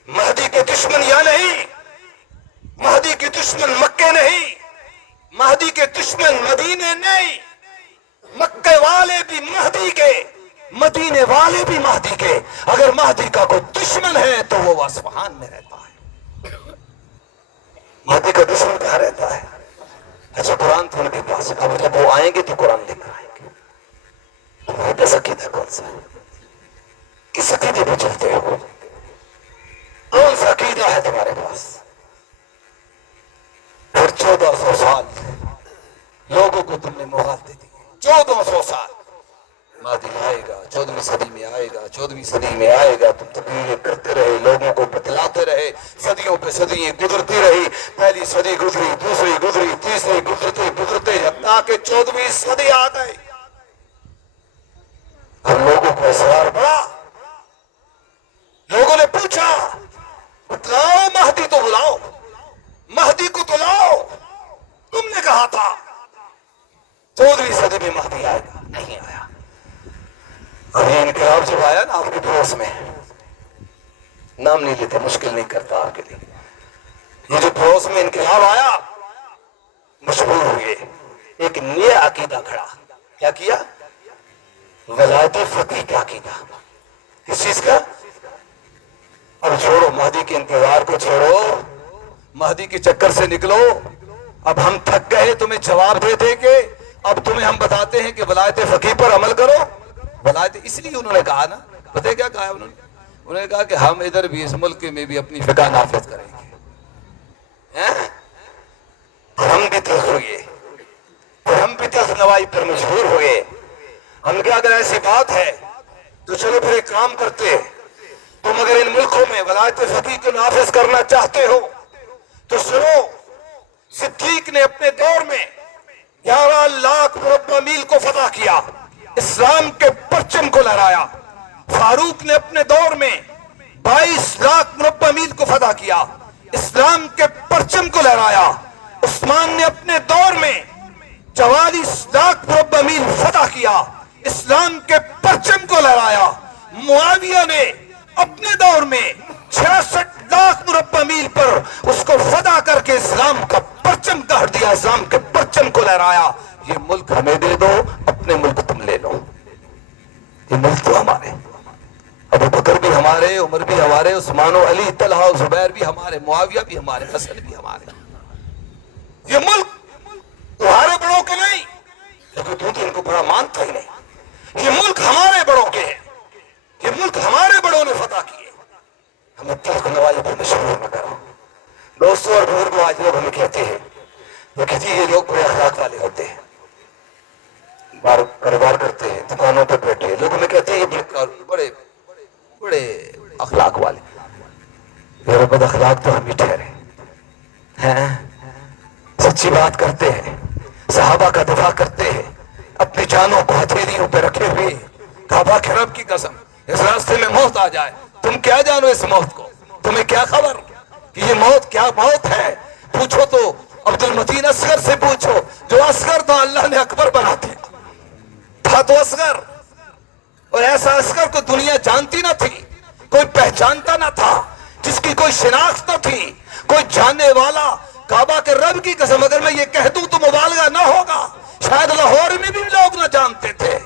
مہدی کے دشمن یا نہیں، مہدی کے دشمن مکے نہیں، مہدی کے دشمن مدینے نہیں، مکے والے بھی مہدی کے، مدینے والے بھی مہدی کے، اگر مہدی کا کوئی دشمن ہے تو وہ اصفہان میں رہتا ہے۔ مہدی کا دشمن کہاں رہتا ہے؟ اچھا قرآن تو ان کے پاس ہے، اب جب وہ آئیں گے تو قرآن لے کر آئیں گے۔ تمہارے پاس عقیدہ کون سا ہے؟ کس عقیدے پہ چلتے ہو؟ کون سا عقیدہ ہے تمہارے پاس؟ پھر 1400 سال لوگوں کو تم نے مغالطے دی، 1400 سال مہدی آئے گا، 14ویں صدی میں آئے گا، 14ویں صدی میں آئے گا، تم تقریریں کرتے رہے، لوگوں کو بتلاتے رہے، صدیوں پہ صدییں گزرتی رہی، پہلی صدی گزری، دوسری گزری، تیسری گزرتے حتیٰ کہ 14ویں صدی آ گئی۔ اب لوگوں کو اصرار بڑھا، لوگوں نے پوچھا بتلاؤ مہدی تو بلاؤ، مہدی کو تو لاؤ، تم نے کہا تھا 14ویں صدی میں مہدی آئے گا، نہیں آیا۔ اب یہ انقلاب جب آیا نا آپ کے پڑوس میں، نام نہیں لیتے، مشکل نہیں کرتا آپ کے لیے، یہ جو پڑوس میں انقلاب آیا مشہور ہوئے، ایک نیا عقیدہ کھڑا، کیا کیا؟ ولایت فقیہ کا عقیدہ۔ کس چیز کا؟ اب چھوڑو مہدی کے انتظار کو، چھوڑو مہدی کے چکر سے نکلو، اب ہم تھک گئے تمہیں جواب دے دے کے، اب تمہیں ہم بتاتے ہیں کہ ولایت فقیہ پر عمل کرو۔ ولایت اس لیے انہوں نے کہا نا، پتہ کیا کہا انہوں نے کہا کہ ہم ادھر بھی اس ملک میں بھی اپنی فقہ نافذ کریں گے، ہم بھی تلخ ہوئے، ہم بھی تلخ نوائی پر مجبور ہوئے، ہم کیا اگر ایسی بات ہے تو چلو پھر ایک کام کرتے، تم اگر ان ملکوں میں ولایت فقیہ کو نافذ کرنا چاہتے ہو تو سنو، صدیق نے اپنے دور میں 11 لاکھ مربع میل کو فتح کیا، اسلام کے پرچم کو لہرایا۔ فاروق نے اپنے دور میں 22 لاکھ مربع میل کو فتح کیا، اسلام کے پرچم کو لہرایا۔ عثمان نے اپنے دور میں 44 لاکھ مربع میل فتح کیا، اسلام کے پرچم کو لہرایا۔ معاویہ نے اپنے دور میں 66 لاکھ مربع میل پر اس کو فتح کر کے اسلام کا پرچم گاڑ دیا، اسلام کے پرچم کو لہرایا۔ یہ ملک ہمیں دے دو، اپنے ملک تم لے لو، یہ ملک تو ہمارے، ابو بکر بھی ہمارے، عمر بھی ہمارے، عثمان و علی، طلحہ و زبیر بھی ہمارے، معاویہ بھی ہمارے، حسن بھی ہمارے۔ یہ ملک تمہارے بڑوں کے نہیں، لیکن تو ان کو بڑا مانتا ہی نہیں۔ یہ ملک ہمارے بڑوں کے ہیں، یہ ملک ہمارے بڑوں نے فتح کیے، ہمیں تلخ نوائی پر مشہور نہ کرو۔ دوستوں اور بزرگوں، آج لوگ ہمیں کہتے ہیں، وہ کہتی ہے یہ لوگ بڑے اخلاق والے ہوتے ہیں، کاروبار کرتے ہیں، دکانوں پہ بیٹھے ہیں، لوگ ہمیں کہتے ہیں یہ بڑے اخلاق والے۔ میرے بد اخلاق تو ہم ہی ٹھہرے ہیں، سچی بات کرتے ہیں، صحابہ کا دفاع کرتے ہیں، اپنی جانوں کو ہتھیلیوں پہ رکھے ہوئے، کعبہ کے رب کی قسم اس راستے میں موت آ جائے، تم کیا جانو اس موت کو؟ تمہیں کیا خبر کہ یہ موت کیا موت ہے؟ پوچھو تو عبد المتین اصغر سے پوچھو، جو اصغر تھا اللہ نے اکبر بنا دیا، تھا تو اصغر، اور ایسا اصغر کو دنیا جانتی نہ تھی، کوئی پہچانتا نہ تھا، جس کی کوئی شناخت نہ تھی، کوئی جاننے والا۔ کعبہ کے رب کی قسم اگر میں یہ کہہ دوں تو مبالغہ نہ ہوگا، شاید لاہور میں بھی لوگ نہ جانتے تھے۔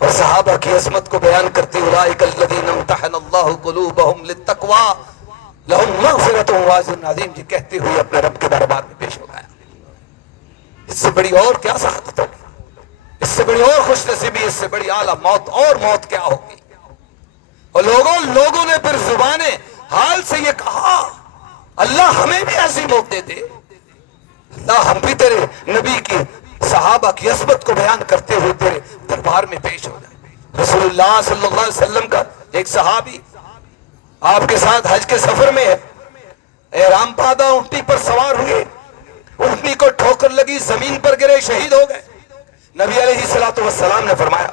اور صحابہ کی عظمت کو بیان کرتے، اولئک الذین امتحن اللہ قلوبہم للتقوی لہم مغفرۃ واجر عظیم، یہ کہتے ہوئے اپنے رب کے دربار میں پیش ہو گیا۔ اس سے بڑی اور کیا سعادت ہوگی، اس سے بڑی اور خوش نصیبی، اس سے بڑی اعلیٰ موت اور موت کیا ہوگی؟ اور لوگوں نے پھر زبان حال سے یہ کہا، اللہ ہمیں بھی ایسی موت دے دے، اللہ ہم بھی تیرے نبی کی صحابہ کی عظمت کو بیان کرتے ہوئے تیرے دربار میں پیش ہو جائے۔ رسول اللہ صلی اللہ علیہ وسلم کا ایک صحابی آپ کے ساتھ حج کے سفر میں ہے، احرام باندھا، اونٹنی پر سوار ہوئے، اونٹنی کو ٹھوکر لگی، زمین پر گرے، شہید ہو گئے۔ نبی علیہ الصلوۃ والسلام نے فرمایا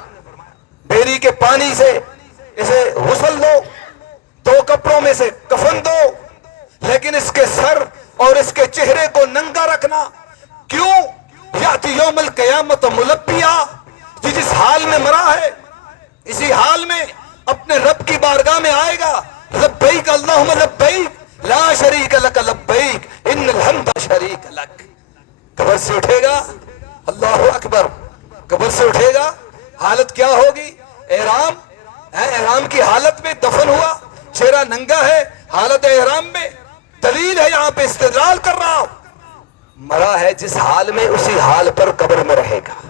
بیری کے پانی سے اسے غسل دو، 2 کپڑوں میں سے کفن دو، لیکن اس کے سر اور اس کے چہرے کو ننگا رکھنا۔ کیوں؟ یاتی یوم القیامت ملبیا، جس حال میں مرا ہے اسی حال میں اپنے رب کی بارگاہ میں آئے گا، لبیک اللہم لبیک لا شریک لک لبیک ان الحمد شریک لک۔ قبر سے اٹھے گا، اللہ اکبر، قبر سے اٹھے گا، حالت کیا ہوگی؟ احرام کی حالت میں دفن ہوا، چہرہ ننگا ہے حالت احرام میں، دلیل ہے یہاں پہ استدلال کر رہا ہوں، مرا ہے جس حال میں اسی حال پر قبر میں رہے گا.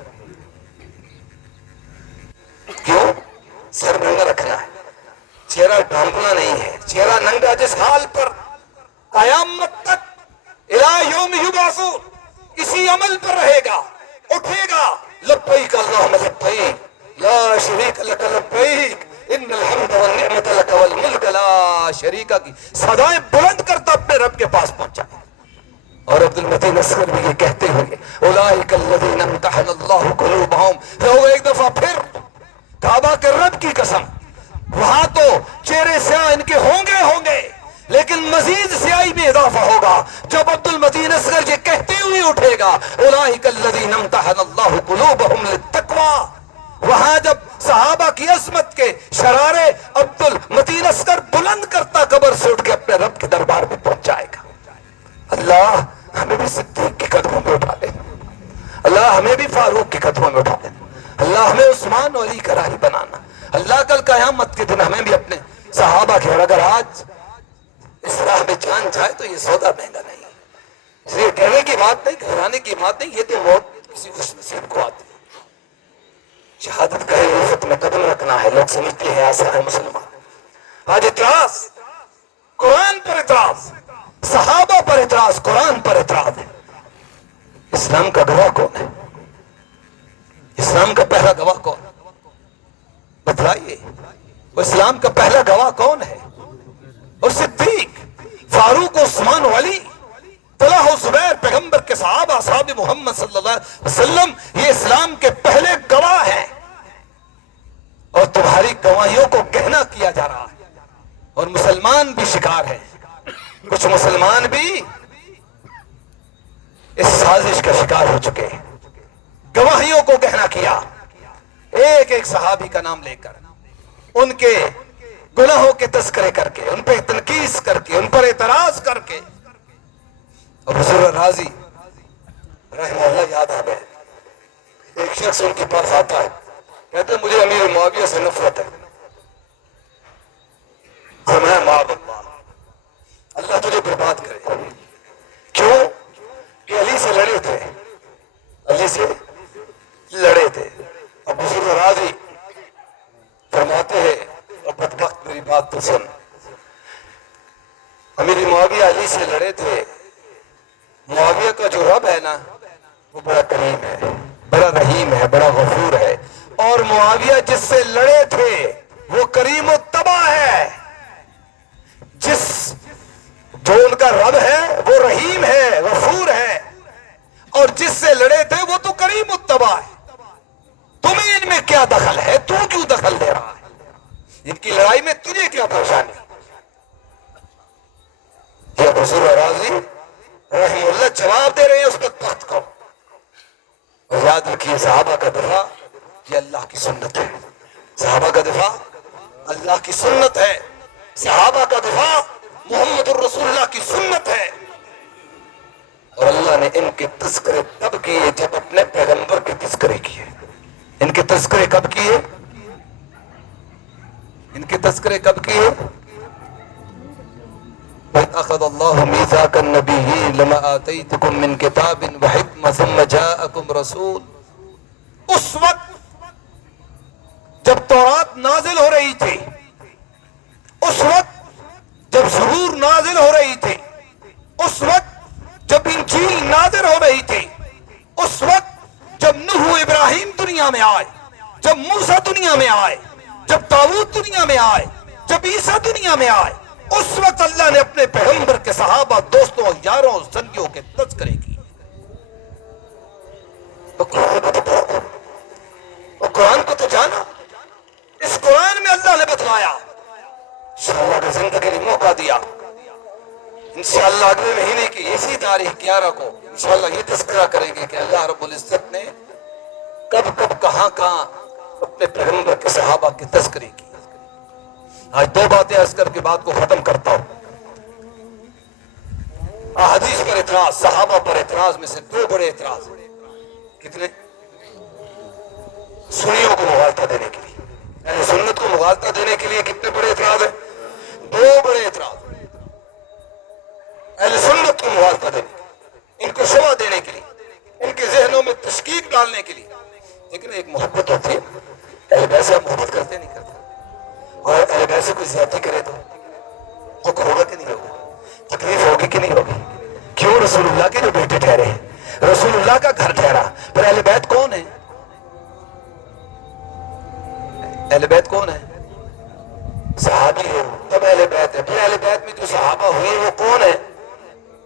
کیوں؟ سر ننگا رکھنا ہے، چہرہ ڈھانپنا نہیں ہے، چہرہ ننگا جس حال پر قیامت تک الہ یوم یبعثون اسی عمل پر رہے گا، اٹھے گا. لبیک اللہم لبیک لا شریک لک لبیک ان الحمد والنعمت لک والملک لا شریک کی صدائیں بلند کرتا اپنے رب کے پاس پہنچا. اور عبد المتین اصغر بھی یہ کہتے ہوئے اولئک الذین امتحن اللہ قلوبہم، لوگ ایک دفعہ پھر کعبہ کے رب کی قسم، وہاں تو چہرے سیاہ ان کے ہوں گے لیکن مزید سیاہی میں اضافہ ہوگا جب عبد المتین اصغر یہ کہتے ہوئے اٹھے گا اولئک الذین امتحن اللہ قلوبہم للتقوی. وہاں جب صحابہ کی عظمت کے شرارے عبد المتین اصغر بلند کرتا قبر سے اٹھ کے اپنے رب کے دربار میں پہنچ جائے گا. اللہ ہمیں بھی صدیق کے قدموں میں اٹھا لے، اللہ ہمیں بھی فاروق کے قدموں میں اٹھا لے، اللہ ہمیں عثمان و علی کا راہی بنانا. اللہ کل قیامت کے دن ہمیں بھی اپنے صحابہ کے، اور اگر آج اس راہ میں جان جائے تو یہ سودا مہنگا نہیں ہے. اس لیے ڈرنے کی بات نہیں، گھبرانے کی بات نہیں، یہ تو موت کسی خوش نصیب کو آتی ہے. شہادت کا عزت میں قدم رکھنا ہے. لوگ سمجھتے ہیں ایسا ہے مسلمان. آج اعتراض، قرآن پر اعتراض، صحابہ پر اعتراض، قرآن پر اعتراض ہے. اسلام کا گواہ کون ہے؟ اسلام کا پہلا گواہ کون؟ بتلائیے، وہ اسلام کا پہلا گواہ کون ہے؟ اور صدیق، فاروق، عثمان، علی، طلحہ و زبیر، پیغمبر کے صحابہ، اصحاب محمد صلی اللہ علیہ وسلم، یہ اسلام کے پہلے گواہ ہیں. اور تمہاری گواہیوں کو گہنا کیا جا رہا ہے، اور مسلمان بھی شکار ہیں. کچھ مسلمان بھی اس سازش کا شکار ہو چکے ہیں. گواہیوں کو گہنا کیا، ایک ایک صحابی کا نام لے کر ان کے گناہوں کے تذکرے کر کے، ان پہ تنقید کر کے، ان پر اعتراض کر کے. ابو ذر الرازی رحمہ اللہ یاد آ گئے. ایک شخص ان کے پاس آتا ہے، کہتے ہیں مجھے امیر معاویہ سے نفرت ہے. فرمایا معاذ اللہ، اللہ تجھے برباد کرے. کیوں؟ کہ علی سے لڑے تھے، علی سے لڑے تھے. ابو ذر الرازی فرماتے ہیں بدبخت میری بات تو سن، امیر معاویہ علی سے لڑے تھے. معاویہ کا جو رب ہے نا وہ بڑا کریم ہے، بڑا رحیم ہے، بڑا غفور ہے. اور معاویہ جس سے لڑے تھے وہ کریم و تباہ ہے. جو ان کا رب ہے وہ رحیم ہے، غفور ہے، اور جس سے لڑے تھے وہ تو کریم و تباہ ہے. تمہیں ان میں کیا دخل ہے؟ تو کیوں دخل دے رہا ہے؟ ان کی لڑائی میں تجھے کیا پریشانی؟ یہ ابو ذر الرازی رحمہ اللہ جواب دے رہے ہیں اس بدبخت کو. اور یاد رکھیے صحابہ کا دفاع یہ اللہ کی سنت ہے. صحابہ کا دفاع اللہ کی سنت ہے. صحابہ کا دفاع محمد الرسول اللہ کی سنت ہے. اور اللہ نے ان کے تذکرے تب کیے جب اپنے پیغمبر کے تذکرے کیے. ان کے تذکرے کب کیے؟ ان کے تذکرے کب کیے؟ اخذ اللہ میثاق النبیین لما آتیتکم من کتاب وحکمہ ثم جاءکم رسول. اس وقت جب تورات نازل ہو رہی تھی، اس وقت جب زبور نازل ہو رہی تھی، اس وقت جب انجیل نازل ہو رہی تھی، اس وقت جب نوح و ابراہیم دنیا میں آئے، جب موسیٰ دنیا میں آئے، جب داؤد دنیا میں آئے، جب عیسیٰ دنیا میں آئے، اس وقت اللہ نے اپنے پیغمبر کے صحابہ، دوستوں، یاروں، سنگیوں کے تذکرے کی. تو قرآن کو تو پڑھو، اور قرآن کو تو جانا. اس قرآن میں اللہ نے بتلایا. انشاءاللہ اگر زندگی نے موقع دیا، انشاءاللہ اگلے مہینے کی اسی تاریخ 11 کو انشاءاللہ یہ تذکرہ کریں گے کہ اللہ رب العزت نے کب کب کہاں کہاں اپنے پیغمبر کے صحابہ کے تذکرے کی. آج دو باتیں عرض کر کے بات کو ختم کرتا ہوں. احادیث پر اعتراض، صحابہ پر اعتراض میں سے دو بڑے اعتراض. کتنے؟ سنیوں کو مغالطہ دینے کے لیے، یعنی سنت کو مغالطہ دینے کے لیے کتنے بڑے اعتراض ہیں؟ دو کوئی زیادتی کرے تو حکم ہوگا کہ نہیں ہوگا؟ تکلیف ہوگی کہ نہیں ہوگی؟ کیوں رسول اللہ کے جو بیٹے ٹھہرے ہیں، رسول اللہ کا گھر ٹھہرا. پھر اہل بیت کون ہے؟ اہل بیت کون ہے؟ صحابی ہو تب اہل بیت ہے. پھر اہل بیت میں جو صحابہ ہوئے وہ کون ہے؟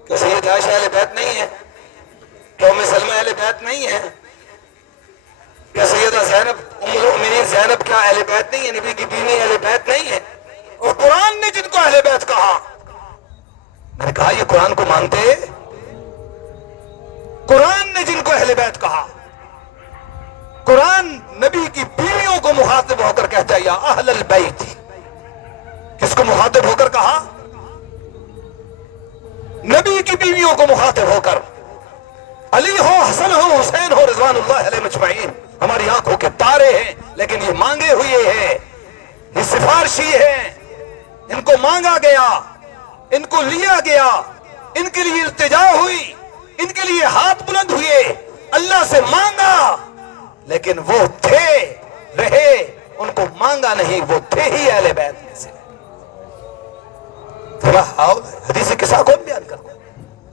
کہ سید عائشہ اہل بیت نہیں ہے؟ کہ ام سلمہ اہل بیت نہیں ہے؟ کہ سیدہ زینب ام المؤمنین زینب کیا اہل بیت نہیں ہے؟ نبی کی بیوی اہل بیت نہیں ہے؟ اور قرآن نے جن کو اہل بیت کہا، میں نے کہا یہ قرآن کو مانتے؟ قرآن نے جن کو اہل بیت کہا، قرآن نبی کی بیویوں کو مخاطب ہو کر کہتا ہے یا اہل البیت. کس کو مخاطب ہو کر کہا؟ نبی کی بیویوں کو مخاطب ہو کر. علی ہو، حسن ہو، حسین ہو، رضوان اللہ علیہ مجمعین ہماری آنکھوں کے تارے ہیں، لیکن یہ مانگے ہوئے ہیں، یہ سفارشی ہیں. ان کو مانگا گیا، ان کو لیا گیا، ان کے لیے التجا ہوئی، ان کے لیے ہاتھ بلند ہوئے، اللہ سے مانگا، لیکن وہ تھے رہے، ان کو مانگا نہیں، وہ تھے ہی اہل بیت میں سے. حدیث قصہ کون بیان کرتا؟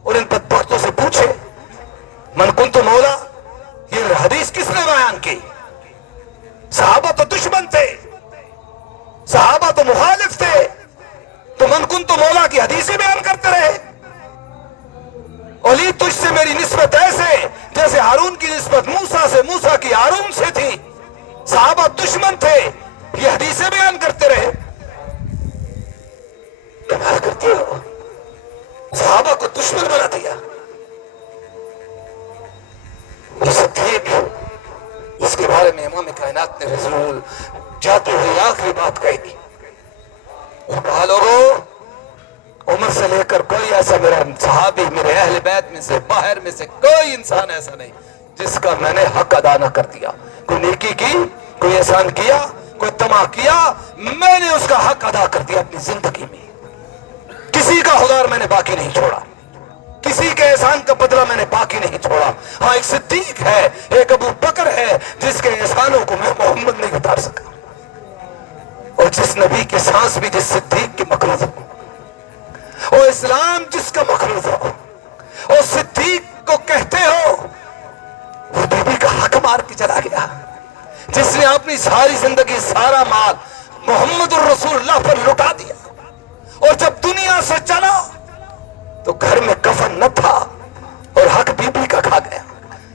اور ان بدبختوں سے پوچھے من کنت مولا، یہ حدیث کس نے بیان کی؟ صحابہ تو دشمن تھے، صحابہ تو مخالف تھے، تو من کنت مولا کی حدیثیں بیان کرتے رہے. علی تجھ سے میری نسبت ایسے جیسے ہارون کی نسبت موسیٰ سے، موسیٰ کی ہارون سے تھی. صحابہ دشمن تھے، یہ حدیثیں بیان کرتے رہے. کمال کرتی ہو، صحابہ کو دشمن بنا دیا. یہ صدیق اس کے بارے میں امام کائنات نے رسول جاتے ہوئے آخری بات کہی تھی اور کہا لوگوں، عمر سے لے کر کوئی ایسا میرا صحابی، میرے اہل بیت میں سے، باہر میں سے کوئی انسان ایسا نہیں جس کا میں نے حق ادا نہ کر دیا. کوئی نیکی کی، کوئی احسان کیا، کوئی طمع کیا، میں نے اس کا حق ادا کر دیا اپنی زندگی میں. کسی کا حضار میں نے باقی نہیں چھوڑا، کسی کے احسان کا بدلہ میں نے باقی نہیں چھوڑا. ہاں ایک صدیق ہے، ایک ابو بکر ہے جس کے احسانوں کو میں محمد نہیں اتار سکا، اور جس نبی کے سانس بھی جس صدیق کے مخلوط ہو، اور اسلام جس کا مخلوط ہو، اور صدیق کو کہتے ہو وہ بی بی کا حق مار کے چلا گیا، جس نے اپنی ساری زندگی سارا مال محمد الرسول اللہ پر لٹا دیا، اور جب دنیا سے چلا تو گھر میں کفن نہ تھا اور حق بی بی کا کھا گیا.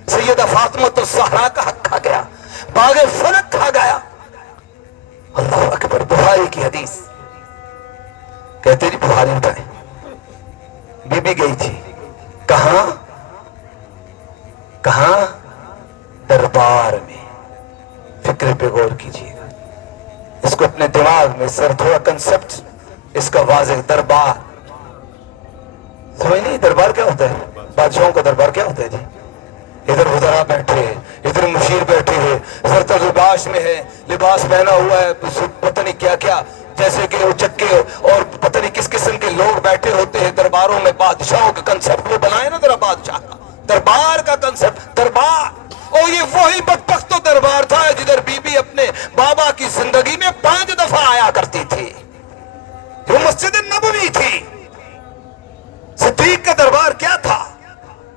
سیدہ فاطمہ تو زہرا کا حق کھا گیا، باغ فلک کھا گیا. اللہ اکبر. بخاری کی حدیث کہتے جی بخاری اٹھائے، بی بی گئی تھی کہاں؟ کہاں؟ دربار میں. فکر پہ غور کیجیے گا، اس کو اپنے دماغ میں سر تھوڑا کنسپٹ اس کا واضح. دربار سمجھ نہیں؟ دربار کیا ہوتا ہے؟ بادشاہوں کا دربار کیا ہوتا ہے جی؟ ادھر وزراء بیٹھے ہیں، ادھر مشیر بیٹھے ہیں، زرتر لباس میں ہے، لباس پہنا ہوا ہے، پتہ نہیں کیا کیا، جیسے کہ وہ چکے اور پتہ نہیں کس قسم کے لوگ بیٹھے ہوتے ہیں درباروں میں. بادشاہوں کا کنسپٹ وہ بنائے نا ذرا، بادشاہ کا دربار کا کنسپٹ. دربار، اور یہ وہی بدبخت تو دربار تھا جدھر بی بی اپنے بابا کی زندگی میں 5 دفعہ آیا کرتی تھی. وہ مسجد نبوی تھی. صدیق کا دربار کیا تھا؟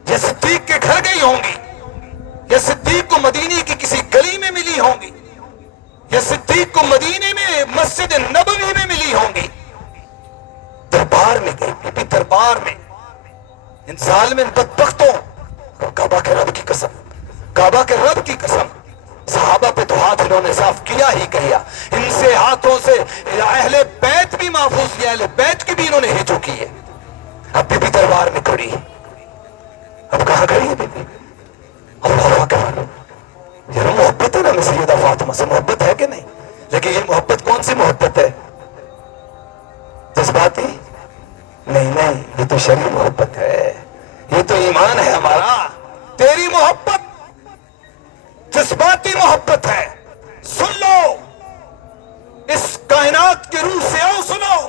یہ صدیق کے گھر گئی ہوں گی، یہ صدیق کو مدینے کی کسی گلی میں ملی ہوں گی، یہ صدیق کو مدینے میں مسجد نبوی میں ملی ہوں گی. دربار میں گئی بی بی، دربار میں. ان ظالم ان بدبختوں، کعبہ کے رب کی قسم، کعبہ کے رب کی قسم، صحابہ پہ تو ہاتھ انہوں نے صاف کیا ہی کیا. ان سے ہاتھوں سے اہل بیت بھی محفوظ کیا، اہل بیت کی بھی انہوں نے ہجو کی ہے. اب بی بی دربار میں کھڑی، اب کہاں کھڑی ہے بی بی؟ اللہ اکبر. یہ محبت ہے نا سیدہ فاطمہ سے، محبت ہے کہ نہیں؟ لیکن یہ محبت کون سی محبت ہے؟ جذباتی نہیں، نہیں، یہ تو شرعی محبت ہے، یہ تو ایمان ہے ہمارا. تیری محبت جذباتی محبت ہے. سن لو، اس کائنات کے روح سے آؤ سنو.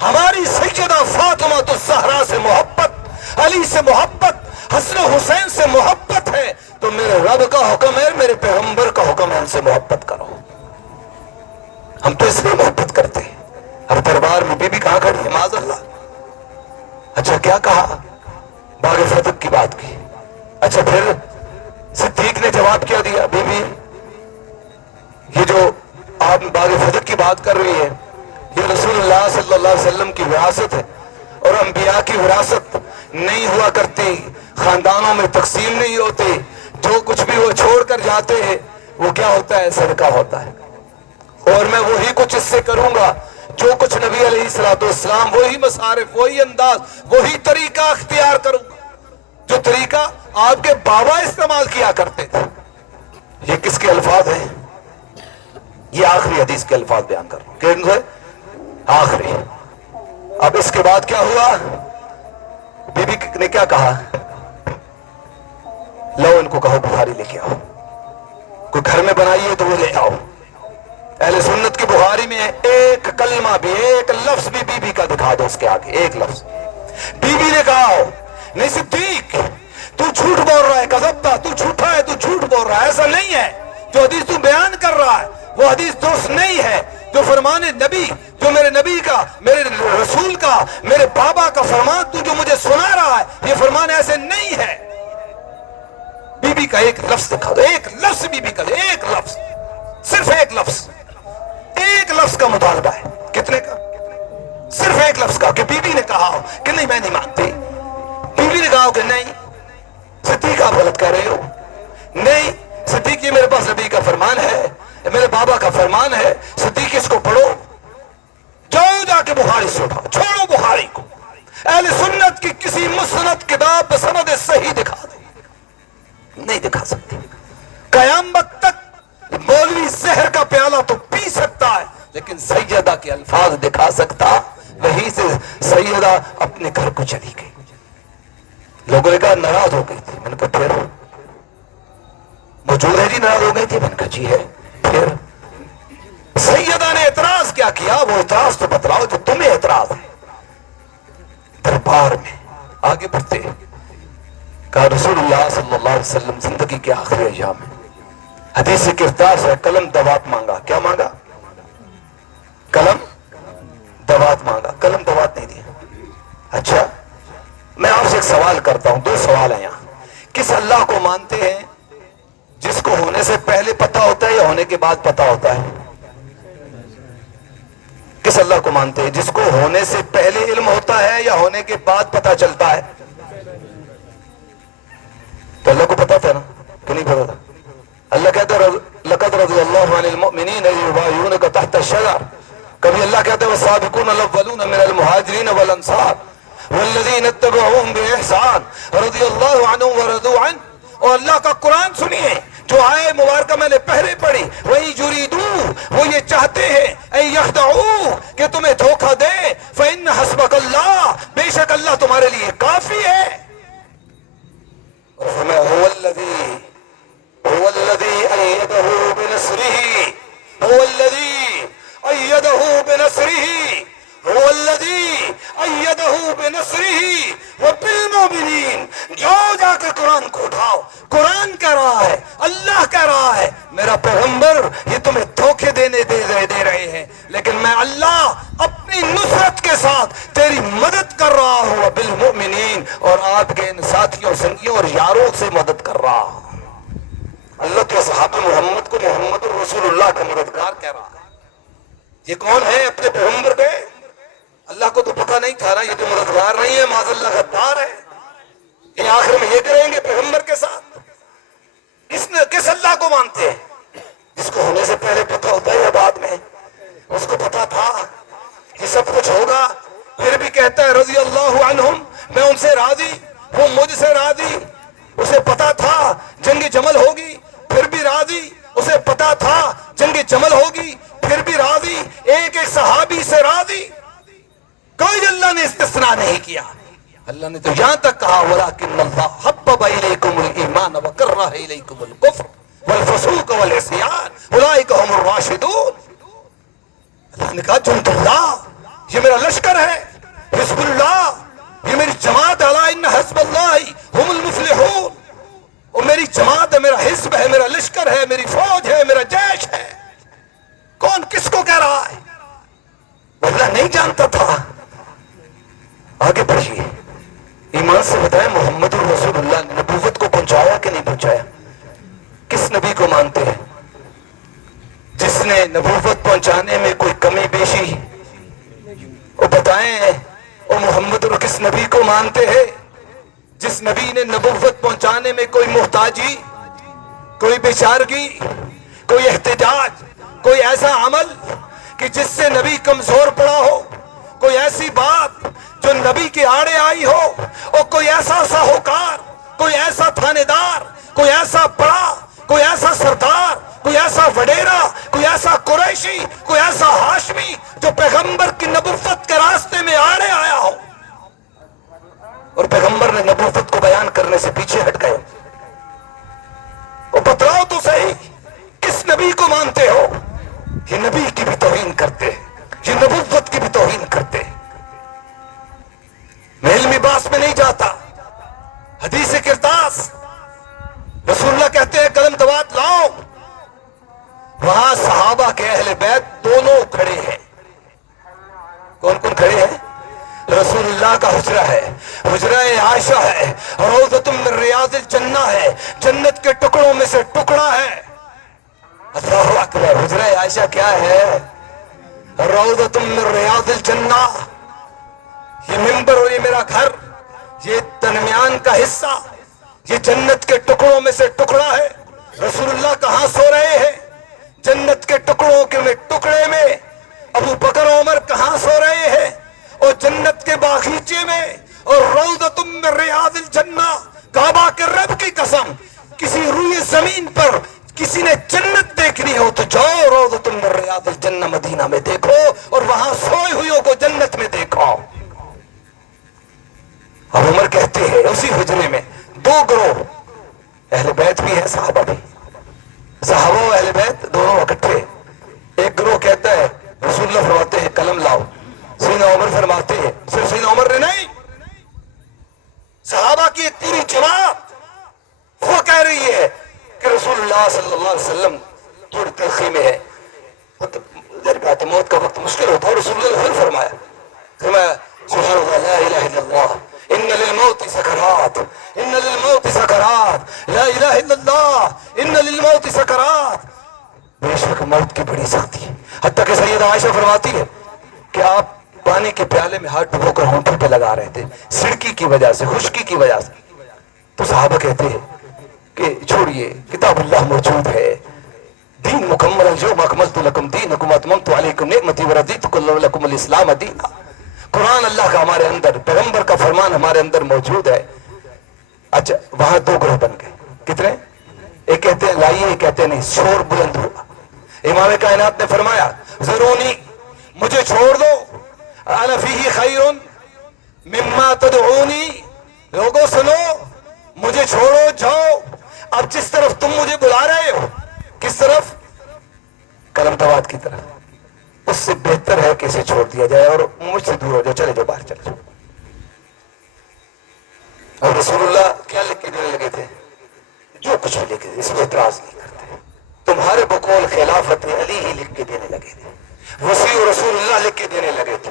ہماری سیدہ فاطمہ الزہرا سے محبت، علی سے محبت، حسن و حسین سے محبت ہے تو میرے رب کا حکم ہے، میرے پیغمبر کا حکم ہے ان سے محبت کرو. ہم تو اس لیے محبت کرتے ہیں بی بی کہاں کھڑی ہے؟ معاذ اللہ. اچھا کیا کہا؟ باغ فتح کی بات کی. اچھا پھر صدیق نے جواب کیا دیا؟ بی بی یہ جو آپ باغ فتح کی بات کر رہی ہے یہ رسول اللہ صلی اللہ علیہ وسلم کی وراثت ہے، اور انبیاء کی وراثت نہیں ہوا کرتی، خاندانوں میں تقسیم نہیں ہوتی، جو کچھ بھی وہ چھوڑ کر جاتے ہیں وہ کیا ہوتا ہے؟ صدقہ ہوتا ہے. اور میں وہی کچھ اس سے کروں گا جو کچھ نبی علیہ السلام، وہی مصارف، وہی انداز، وہی طریقہ اختیار کروں گا جو طریقہ آپ کے بابا استعمال کیا کرتے تھے. یہ کس کے الفاظ ہیں؟ یہ آخری حدیث کے الفاظ بیان کر رہا ہوں. کن سے؟ آخری. اب اس کے بعد کیا ہوا؟ بی بی نے کیا کہا؟ لو ان کو کہو بخاری لے کے آؤ، کوئی گھر میں بنائی ہے تو وہ لے آؤ. اہل سنت کی بخاری میں ایک کلمہ بھی، ایک لفظ بھی بی بی کا دکھا دو اس کے آگے، ایک لفظ. بی بی نے کہا نہیں صدیق تو جھوٹ بول رہا ہے، کذبتا، تو جھوٹا ہے، تو جھوٹ بول رہا ہے، ایسا نہیں ہے. جو حدیث تو بیان کر رہا ہے وہ حدیث درست نہیں ہے. جو فرمان نبی، جو میرے نبی کا، میرے رسول کا، میرے بابا کا فرمان تو جو مجھے سنا رہا ہے یہ فرمان ایسے نہیں ہے. بی بی کا ایک لفظ دکھا دو، ایک لفظ بی بی کا، ایک لفظ، صرف ایک لفظ، ایک لفظ کا مطالبہ ہے. کتنے کا؟ صرف ایک لفظ کا. کہ بی بی نے کہا ہو کہ نہیں میں نہیں مانتی، بی بی نے کہا ہو کہ نہیں صدیق آپ غلط کہہ رہے ہو، نہیں صدیق یہ میرے پاس نبی کا فرمان ہے، میرے بابا کا فرمان ہے، صدیق اس کو پڑھو. جاؤ جا کے بخاری سے اٹھاؤ، چھوڑو بخاری کو. اہل سنت کی کسی مسند کتاب بسند صحیح دکھا دو، نہیں دکھا سکتے. قیامت تک مولوی زہر کا پیالہ تو پی سکتا ہے لیکن سیدہ کے الفاظ دکھا سکتا. وہیں سے سیدہ اپنے گھر کو چلی گئی. لوگوں نے کہا ناراض ہو گئی تھی. میں نے کہا پھر موجود ہے جی؟ ناراض ہو گئی تھی. میں نے کہا جی ہے. پھر سیدہ نے اعتراض کیا کیا؟ وہ اعتراض تو بتلاؤ جو تمہیں اعتراض ہے. دربار میں آگے بڑھتے کہا رسول اللہ صلی اللہ علیہ وسلم زندگی کے آخری ایام میں حدیث کردار سے قلم دوات مانگا. کیا مانگا؟ قلم دوات مانگا. قلم دوات نہیں دیا. اچھا میں آپ سے ایک سوال کرتا ہوں، دو سوال ہیں یہاں. کس اللہ کو مانتے ہیں جس کو ہونے سے پہلے پتا ہوتا ہے یا ہونے کے بعد پتا ہوتا ہے؟ کس اللہ کو مانتے ہیں جس کو ہونے سے پہلے علم ہوتا ہے یا ہونے کے بعد پتا چلتا ہے؟ تو اللہ کو پتا تھا نا کہ نہیں پتا تھا؟ اللہ کہتا ہے لقد رضی اللہ عن المؤمنین اذ یبایعونک تحت الشجر. کبھی اللہ کہتا ہے والسابقون الاولون من المہاجرین والانصار والذین اتبعوهم بإحسان رضی اللہ عنہم ورضوا عنہ. اور اللہ کا قرآن سنیے جو آئے مبارکہ میں نے پہلے پڑھی، وہی یریدون، وہ یہ چاہتے ہیں ان یخدعوا کہ تمہیں دھوکہ دے، فإن حسبک اللہ، بے شک اللہ تمہارے لیے کافی ہے. اور فرمایا هو الذی ایدہ بنصرہ، هو الذی ایدہ بنصرہ، هو الذی ایدہ بنصرہ وبالمؤمنین. جاؤ جا کے قرآن کو اٹھاؤ. قرآن کہہ رہا ہے، اللہ کہہ رہا ہے میرا پیغمبر یہ تمہیں دھوکے دے رہے ہیں لیکن میں اللہ اپنی نصرت کے ساتھ تیری مدد کر رہا ہوں. بالمؤمنین، اور آپ کے ان ساتھیوں، سنگیوں اور یاروں سے مدد کر رہا ہوں. اللہ تو صحابہ محمد کو محمد الرسول اللہ کا مددگار کہہ رہا ہے. یہ کون ہے؟ اپنے پیغمبر کے. اللہ کو تو پتہ نہیں تھا نا یہ تو مددگار نہیں ہے، معاذ اللہ غدار ہے. یہ آخر میں یہ کریں گے پیغمبر کے ساتھ. کس اللہ کو مانتے ہیں جس کو ہونے سے پہلے پتہ ہوتا ہے یا بعد میں؟ اس کو پتا تھا یہ سب کچھ ہوگا، پھر بھی کہتا ہے رضی اللہ عنہم، میں ان سے راضی، وہ مجھ سے راضی. اسے پتا تھا جنگ جمل ہوگی پھر بھی راضی، اسے پتا تھا جنگ جمل ہوگی پھر بھی راضی. ایک ایک صحابی سے راضی، کوئی اللہ نے استثناء نہیں کیا. اللہ نے تو یہاں تک کہا وَلَكِنَّ اللَّهَ حَبَّبَ إِلَيْكُمُ الْإِيمَانَ وَكَرَّهَ إِلَيْكُمُ الْكُفْرَ وَالْفُسُوقَ وَالْعِصْيَانَ أُولَٰئِكَ هُمُ الرَّاشِدُونَ. اللہ نے کہا جند اللہ، یہ میرا لشکر ہے، حزب اللہ، یہ میری جماعت ہے. الا ان حزب اللہ هم المفلحون. اور میری جماعت ہے، میرا حزب ہے، میرا لشکر ہے، میری فوج ہے، میرا جیش ہے. کون کس کو کہہ رہا ہے؟ اللہ نہیں جانتا تھا. آگے بڑھیے, ایمان سے بتائیں محمد رسول اللہ نے نبوت کو پہنچایا کہ نہیں پہنچایا؟ کس نبی کو مانتے ہیں جس نے نبوت پہنچانے میں کوئی کمی بیشی؟ وہ بتائیں وہ محمد اور کس نبی کو مانتے ہیں جس نبی نے نبوت پہنچانے میں کوئی محتاجی, کوئی بیچارگی, کوئی احتجاج, کوئی ایسا عمل کہ جس سے نبی کمزور پڑا ہو, کوئی ایسی بات جو نبی کے آڑے آئی ہو, اور کوئی ایسا ساہوکار, کوئی ایسا تھانے دار, کوئی ایسا بڑا, کوئی ایسا سردار, کوئی ایسا وڈیرا, کوئی ایسا قریشی, کوئی ایسا ہاشمی جو پیغمبر کی نبوت کے راستے میں آڑے آیا ہو اور پیغمبر نے نبوت کو بیان کرنے سے پیچھے ہٹ گئے. اور بتلاؤ تو صحیح کس نبی کو مانتے ہو؟ یہ نبی کی بھی توہین کرتے, یہ نبوت کی بھی توہین کرتے. میں علمی باس میں نہیں جاتا, حدیث کرتاس رسول اللہ کہتے ہیں قلم دوات لاؤ, وہاں صحابہ کے اہل بیت دونوں کھڑے ہیں. کون کون کھڑے ہیں؟ رسول اللہ کا حجرہ ہے, حجرہ عائشہ ہے, روضۃ من ریاض الجنہ ہے, جنت کے ٹکڑوں میں سے ٹکڑا ہے. اللہ اکبر, حجرہ عائشہ کیا ہے؟ روضۃ من ریاض الجنہ. یہ ممبر اور یہ میرا گھر, یہ درمیان کا حصہ, یہ جنت کے ٹکڑوں میں سے ٹکڑا ہے. رسول اللہ کہاں سو رہے ہیں؟ جنت کے ٹکڑوں کے ٹکڑے میں. ابو بکر عمر کہاں سو رہے ہیں؟ اور جنت کے باغیچے میں. اور روضۃ من ریاض الجنہ, کعبہ کے رب کی قسم کسی روئے زمین پر کسی نے جنت دیکھنی ہو تو جاؤ روضۃ من ریاض الجنہ مدینہ میں دیکھو, اور وہاں سوئے ہوئوں کو جنت میں دیکھو. اب عمر کہتے ہیں اسی حجرے میں دو گروہ, اہل بیت بھی ہے صحابہ بھی, صحابہ و اہل بیت دونوں اکٹھے. ایک گروہ کہتا ہے رسول اللہ فرماتے ہیں قلم لاؤ, سیدنا عمر فرماتے ہیں, صرف سیدنا عمر نے نہیں, صحابہ کی ایک پوری جماعت وہ کہہ رہی ہے کہ رسول اللہ صلی اللہ علیہ وسلم تھوڑی تلخی میں ہے, موت کا وقت مشکل ہوتا ہے. رسول اللہ نے فرمایا سبحان اللہ لا الہ الا اللہ ان للموت سکرات, ان للموت سکرات, لا الہ الا اللہ ان للموت سکرات. بے شک موت کی بڑی سختی ہے. حتیٰ کہ سیدہ عائشہ فرماتی ہے کہ آپ پانی کے پیالے میں ہاتھ ڈبو کر ہونٹوں پہ لگا رہے تھے سڑکی کی وجہ سے, خشکی کی وجہ سے. تو صحابہ کہتے ہیں کہ چھوڑیے, کتاب اللہ موجود ہے, دین مکمل, اليوم اکملت لکم دینکم واتممت علیکم نعمتی ورضیت لکم الاسلام دینا. قرآن اللہ کا ہمارے اندر, پیغمبر کا فرمان ہمارے اندر موجود ہے. اچھا وہاں دو گروہ بن گئے. کتنے؟ ایک کہتے ہیں لائیے, ایک کہتے ہیں نہیں. شور بلند ہوا. امام کائنات نے فرمایا ذرونی, مجھے چھوڑ دو, انا فیہ خیر مما تدعونی. لوگوں سنو, مجھے چھوڑو جاؤ. اب جس طرف تم مجھے بلا رہے ہو, کس طرف؟ قلم دوات کی طرف. اس سے بہتر ہے کہ اسے چھوڑ دیا جائے اور مجھ سے دور ہو جاؤ, چلے جاؤ باہر چلے جاؤ. اور رسول اللہ کیا لکھ کے دینے لگے تھے؟ جو کچھ بھی لکھ دے, اس کو اعتراض نہیں کرتے. تمہارے بقول خلافت علی ہی لکھ کے دینے لگے تھے, وسیع رسول اللہ لکھ کے دینے لگے تھے,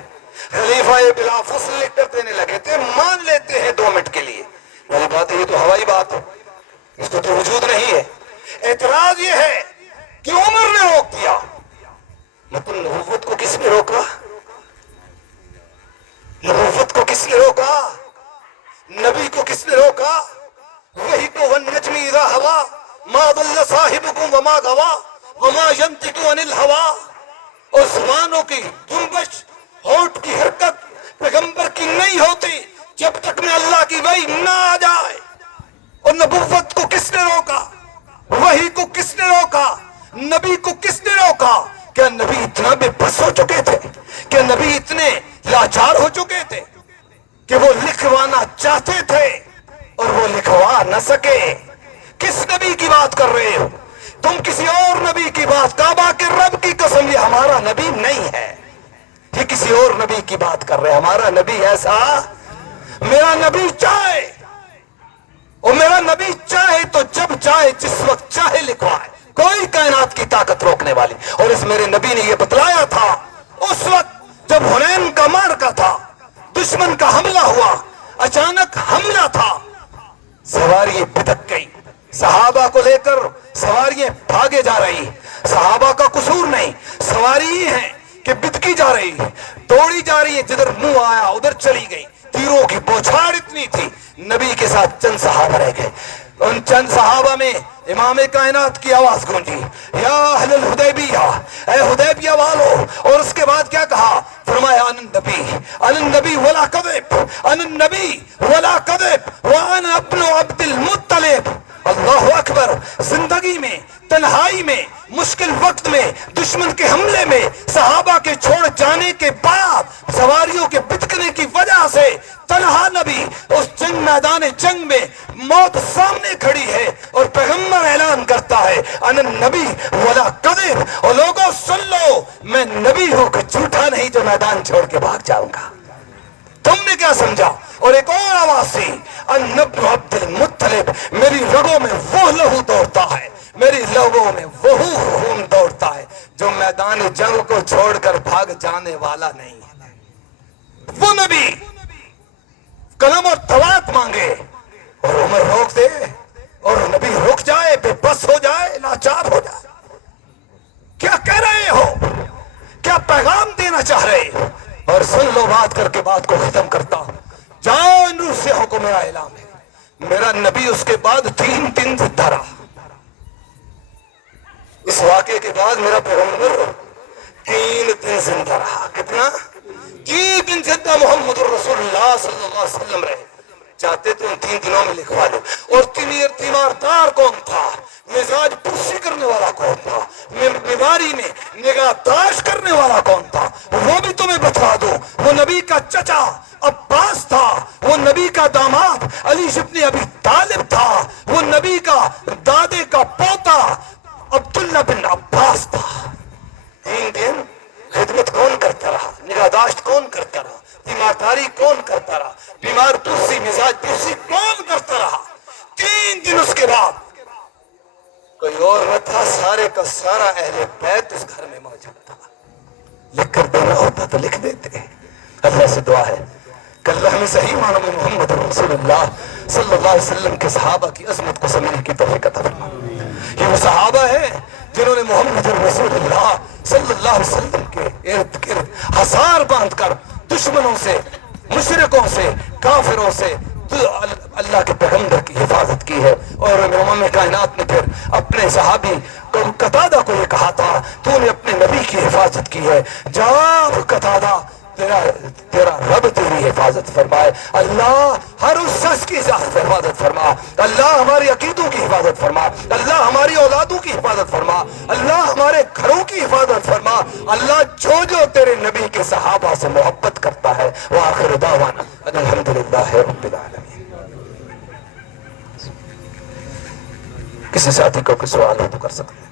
خلیفہ بلا فصل لکھ کر دینے لگے تھے. مان لیتے ہیں 2 منٹ کے لیے, میری بات ہے یہ تو ہوائی بات ہے, اس کو تو وجود نہیں ہے. اعتراض یہ ہے کہ عمر نے روک دیا. مطلب نبوت کو کس نے روکا؟ نبوت کو کس نے روکا؟ نبی کو کس نے روکا؟ وہی کو والنجم اذا ہوا ما ضل صاحبکم وما غوا وما ينطق عن الهوى. اور زبانوں کی جنبش, ہونٹ کی حرکت پیغمبر کی نہیں ہوتی جب تک میں اللہ کی وحی نہ آ جائے. اور نبوت کو کس نے روکا؟ وحی کو کس نے روکا؟ نبی کو کس نے روکا؟ کیا نبی اتنا بے بس ہو چکے تھے؟ کیا نبی اتنے لاچار ہو چکے تھے کہ وہ لکھوانا چاہتے تھے اور وہ لکھوا نہ سکے؟ کس نبی کی بات کر رہے ہو تم؟ کسی اور نبی کی بات, کعبہ کے رب کی قسم یہ ہمارا نبی نہیں ہے, یہ کسی اور نبی کی بات کر رہے ہیں. ہمارا نبی ایسا, میرا نبی چاہے, اور میرا نبی چاہے تو جب چاہے جس وقت چاہے لکھوائے, کوئی کائنات کی طاقت روکنے والی. اور اس میرے نبی نے یہ بتلایا تھا اس وقت جب حنین کا معرکہ تھا، دشمن کا حملہ ہوا، اچانک حملہ تھا، سواریاں بھٹک گئی، صحابہ کو لے کر سواریاں بھاگے جا رہی، صحابہ کا قصور نہیں، سواری ہی ہیں کہ بتکی جا رہی، دوڑی جا رہی ہے، جدھر منہ آیا ادھر چلی گئی، تیروں کی بوچھاڑ اتنی تھی، نبی کے ساتھ چند صحابہ رہ گئے، ان چند صحابہ میں امام کائنات کی آواز گونجی، یا اہل الحدیبیہ، اے حدیبیہ والو، اور اس کے بعد کیا کہا؟ فرمایا ان النبی ولا کذب، ان النبی ولا کذب وانا ابن عبد المطلب۔ اللہ اکبر! زندگی میں، تنہائی میں، مشکل وقت میں، دشمن کے حملے میں، صحابہ کے چھوڑ جانے کے بعد، سواریوں کے بتکنے کی وجہ سے تنہا نبی اس جنگ میدان جنگ میں موت سامنے کھڑی ہے اور پیغمبر اعلان کرتا ہے انا النبی ولا کذب، اور لوگوں سن لو، میں نبی ہوں کہ جھوٹا نہیں جو میدان چھوڑ کے بھاگ جاؤں گا۔ تم نے کیا سمجھا؟ اور ایک اور آواز تھی، ان ابن عبد المطلب، میری رگوں میں وہ لہو دوڑتا ہے، میری لہووں میں وہ خون دوڑتا ہے جو میدان جنگ کو چھوڑ کر بھاگ جانے والا نہیں ہے۔ وہ نبی قلم اور توات مانگے اور عمر روک دے، اور نبی رک جائے، بے بس ہو جائے، لاچار ہو جائے۔ کیا کہہ رہے ہو؟ کیا پیغام دینا چاہ رہے ہو؟ اور سن لو، بات کر کے بات کو ختم کرتا ہوں۔ جاؤ، ان روسیوں کو میرا اعلان ہے، میرا نبی اس کے بعد 3 دن زندہ رہا۔ اس واقعے کے بعد میرا پیغمبر 3 دن زندہ رہا۔ کتنا؟ 3 دن زندہ محمد رسول اللہ صلی اللہ علیہ وسلم رہے۔ چاہتے تو ان 3 دنوں میں لکھوا لو۔ اور تیماردار کون تھا؟ مزاج پرسی کرنے والا کون تھا؟ بیماری میں نگہداشت کرنے والا کون تھا؟ وہ بھی تمہیں بتا دو۔ وہ نبی کا چچا عباس تھا، وہ نبی کا داماد علی ابن ابی طالب تھا، وہ نبی کا دادے کا پوتا عبداللہ بن عباس تھا۔ 3 دن خدمت کون کرتا رہا؟ نگہداشت کون کرتا رہا؟ تیمارداری کون کرتا رہا؟ بیمار پرسی، مزاج پرسی کون کرتا رہا؟ 3 دن اس کے بعد کوئی اور نہ تھا، سارے کا سارا اہل بیت اس گھر میں موجود تھا۔ لکھ کر دینا ہوتا تو لکھ دیتے۔ اللہ سے دعا ہے کہ اللہ ہمیں صحیح معنوں میں محمد رسول اللہ صلی اللہ علیہ وسلم کے صحابہ کی عظمت کو سمجھنے کی توفیق عطا فرمائے۔ یہ وہ صحابہ ہیں جنہوں نے محمد رسول اللہ صلی اللہ علیہ وسلم کے ارد گرد حصار باندھ کر دشمنوں سے، مشرکوں سے، کافروں سے اللہ کے پیغمبر کی حفاظت کی ہے۔ اور امام کائنات نے پھر اپنے صحابی قتادہ کو یہ کہا تھا، تو نے اپنے نبی کی حفاظت کی ہے، جا قتادہ، تیرا رب تیری حفاظت فرمائے۔ اللہ ہر اس شخص کی حفاظت فرما، اللہ ہمارے عقیدوں کی حفاظت فرما، اللہ ہماری اولادوں کی حفاظت فرما، اللہ ہمارے گھروں کی حفاظت فرما، اللہ جو جو تیرے نبی کے صحابہ سے محبت کرتا ہے۔ وآخر دعوانا ان الحمدللہ رب العالمین۔ کسی ساتھی کو کوئی سوال ہو تو کر سکتے ہیں۔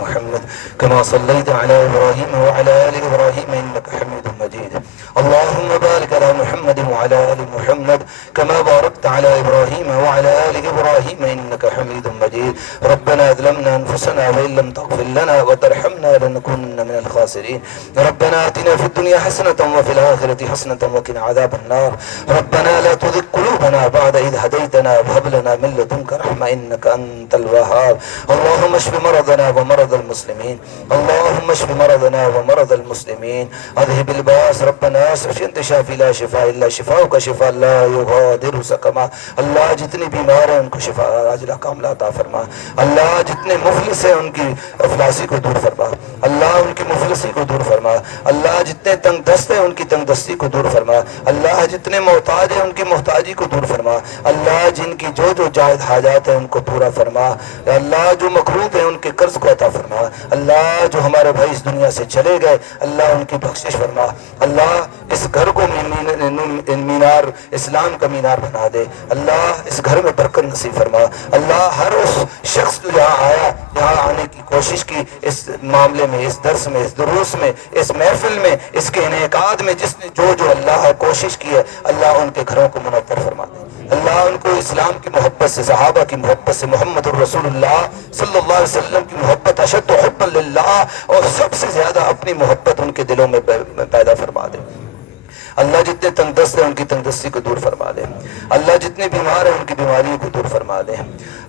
محمد كما صليت على إبراهيم وعلى آل إبراهيم إنك حميد مجيد اللهم بارك على محمد وعلى آل محمد كما باركت على إبراهيم وعلى آل إبراهيم إنك حميد مجيد ربنا ظلمنا أنفسنا وإن لم تغفر لنا وترحمنا لنكونن من الخاسرين ربنا آتنا في الدنيا حسنة وفي الآخرة حسنة وقنا عذاب النار ربنا لا تزغ قلوبنا بعد إذ هديتنا وهب لنا من لدنك رحمة إنك أنت الوهاب اللهم اشف مرضنا ومرض المسلمين اللهم اشف مرضنا ومرض المسلمين اذهب الباس ربنا اشف انت شافي لا شفاء الا شفاؤك شفاء لا يغادر سقما اللہ جتنے بیمار ہیں ان کو شفا عاجلہ کاملہ عطا فرما اللہ جتنے مفلس ہیں ان کی افلاسی کو دور فرما اللہ ان کی مفلسی کو دور فرما اللہ جتنے تنگ دست ہیں ان کی تنگ دستی کو دور فرما اللہ جتنے محتاج ہیں ان کی محتاجی کو دور فرما اللہ جن کی جو جو جائز حاجات ہیں ان کو پورا فرما اللہ جو مقروض ہیں ان کے قرض کو عطا فرما اللہ جو ہمارے بھائی اس دنیا سے چلے گئے اللہ ان کی بخشش فرما اللہ اس گھر کو مینار اسلام کا مینار بنا دے اللہ اس گھر میں برکت نصیب فرما اللہ ہر اس شخص جو یہاں آیا یہاں آنے کی کوشش کی اس معاملے میں اس درس میں اس دروس میں اس محفل میں اس کے انعقاد میں جس نے جو جو اللہ کوشش کی ہے اللہ ان کے گھروں کو منور فرما دے اللہ اللہ ان کو اسلام کی محبت سے، صحابہ کی محبت سے، محمد الرسول اللہ صلی اللہ علیہ وسلم کی محبت، اشد حب للہ، اور سب سے زیادہ اپنی محبت ان کے دلوں میں پیدا فرما دے۔ اللہ جتنے تنگ دست ہیں ان کی تنگ دستی کو دور فرما دے، اللہ جتنے بیمار ہیں ان کی بیماریوں کو دور فرما دے۔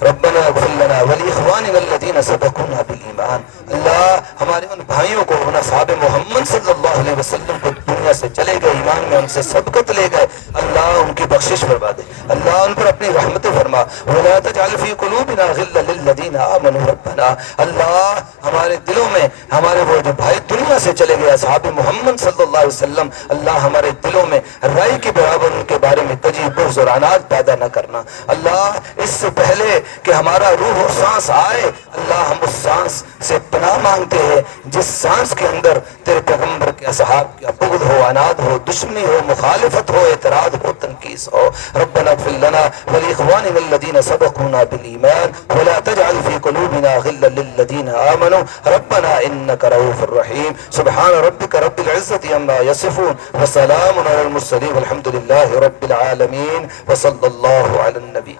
ربنا اغفر لنا ولاخواننا الذین سبقونا بالایمان، اللہ ہمارے ان بھائیوں کو، ان اصحاب محمد صلی اللہ علیہ وسلم کو دنیا سے چلے گئے، ایمان میں ان سے سبقت لے گئے، اللہ ان کی بخشش فرما دے، اللہ ان پر اپنی رحمت فرما۔ ولا تجعل فی قلوبنا غلا للذین آمنوا ربنا، اللہ ہمارے دلوں میں ہمارے وہ جو بھائی دنیا سے چلے گئے اصحاب محمد صلی اللہ علیہ وسلم، اللہ ہمارے دلوں میں رائی کے برابر ان کے بارے میں تجی، بغض اور عناد پیدا نہ کرنا۔ اللہ اس سے پہلے کہ ہمارا روح اور سانس آئے، اللہ ہم اس سانس سے پناہ مانگتے ہیں جس سانس کے اندر تیرے پیغمبر کے اصحاب کا بغض ہو، عناد ہو، دشمنی ہو، مخالفت ہو، اعتراض ہو، تنقیص ہو۔ ربنا اغفر لنا ولاخواننا الذین سبقونا بالایمان ولا تجعل فی قلوبنا غلا للذین آمنوا ربنا انک رؤوف رحیم۔ سبحان ربک رب العزة عما یصفون وسلام علی المرسلین والحمد للہ رب العالمین وصلی اللہ علی النبی۔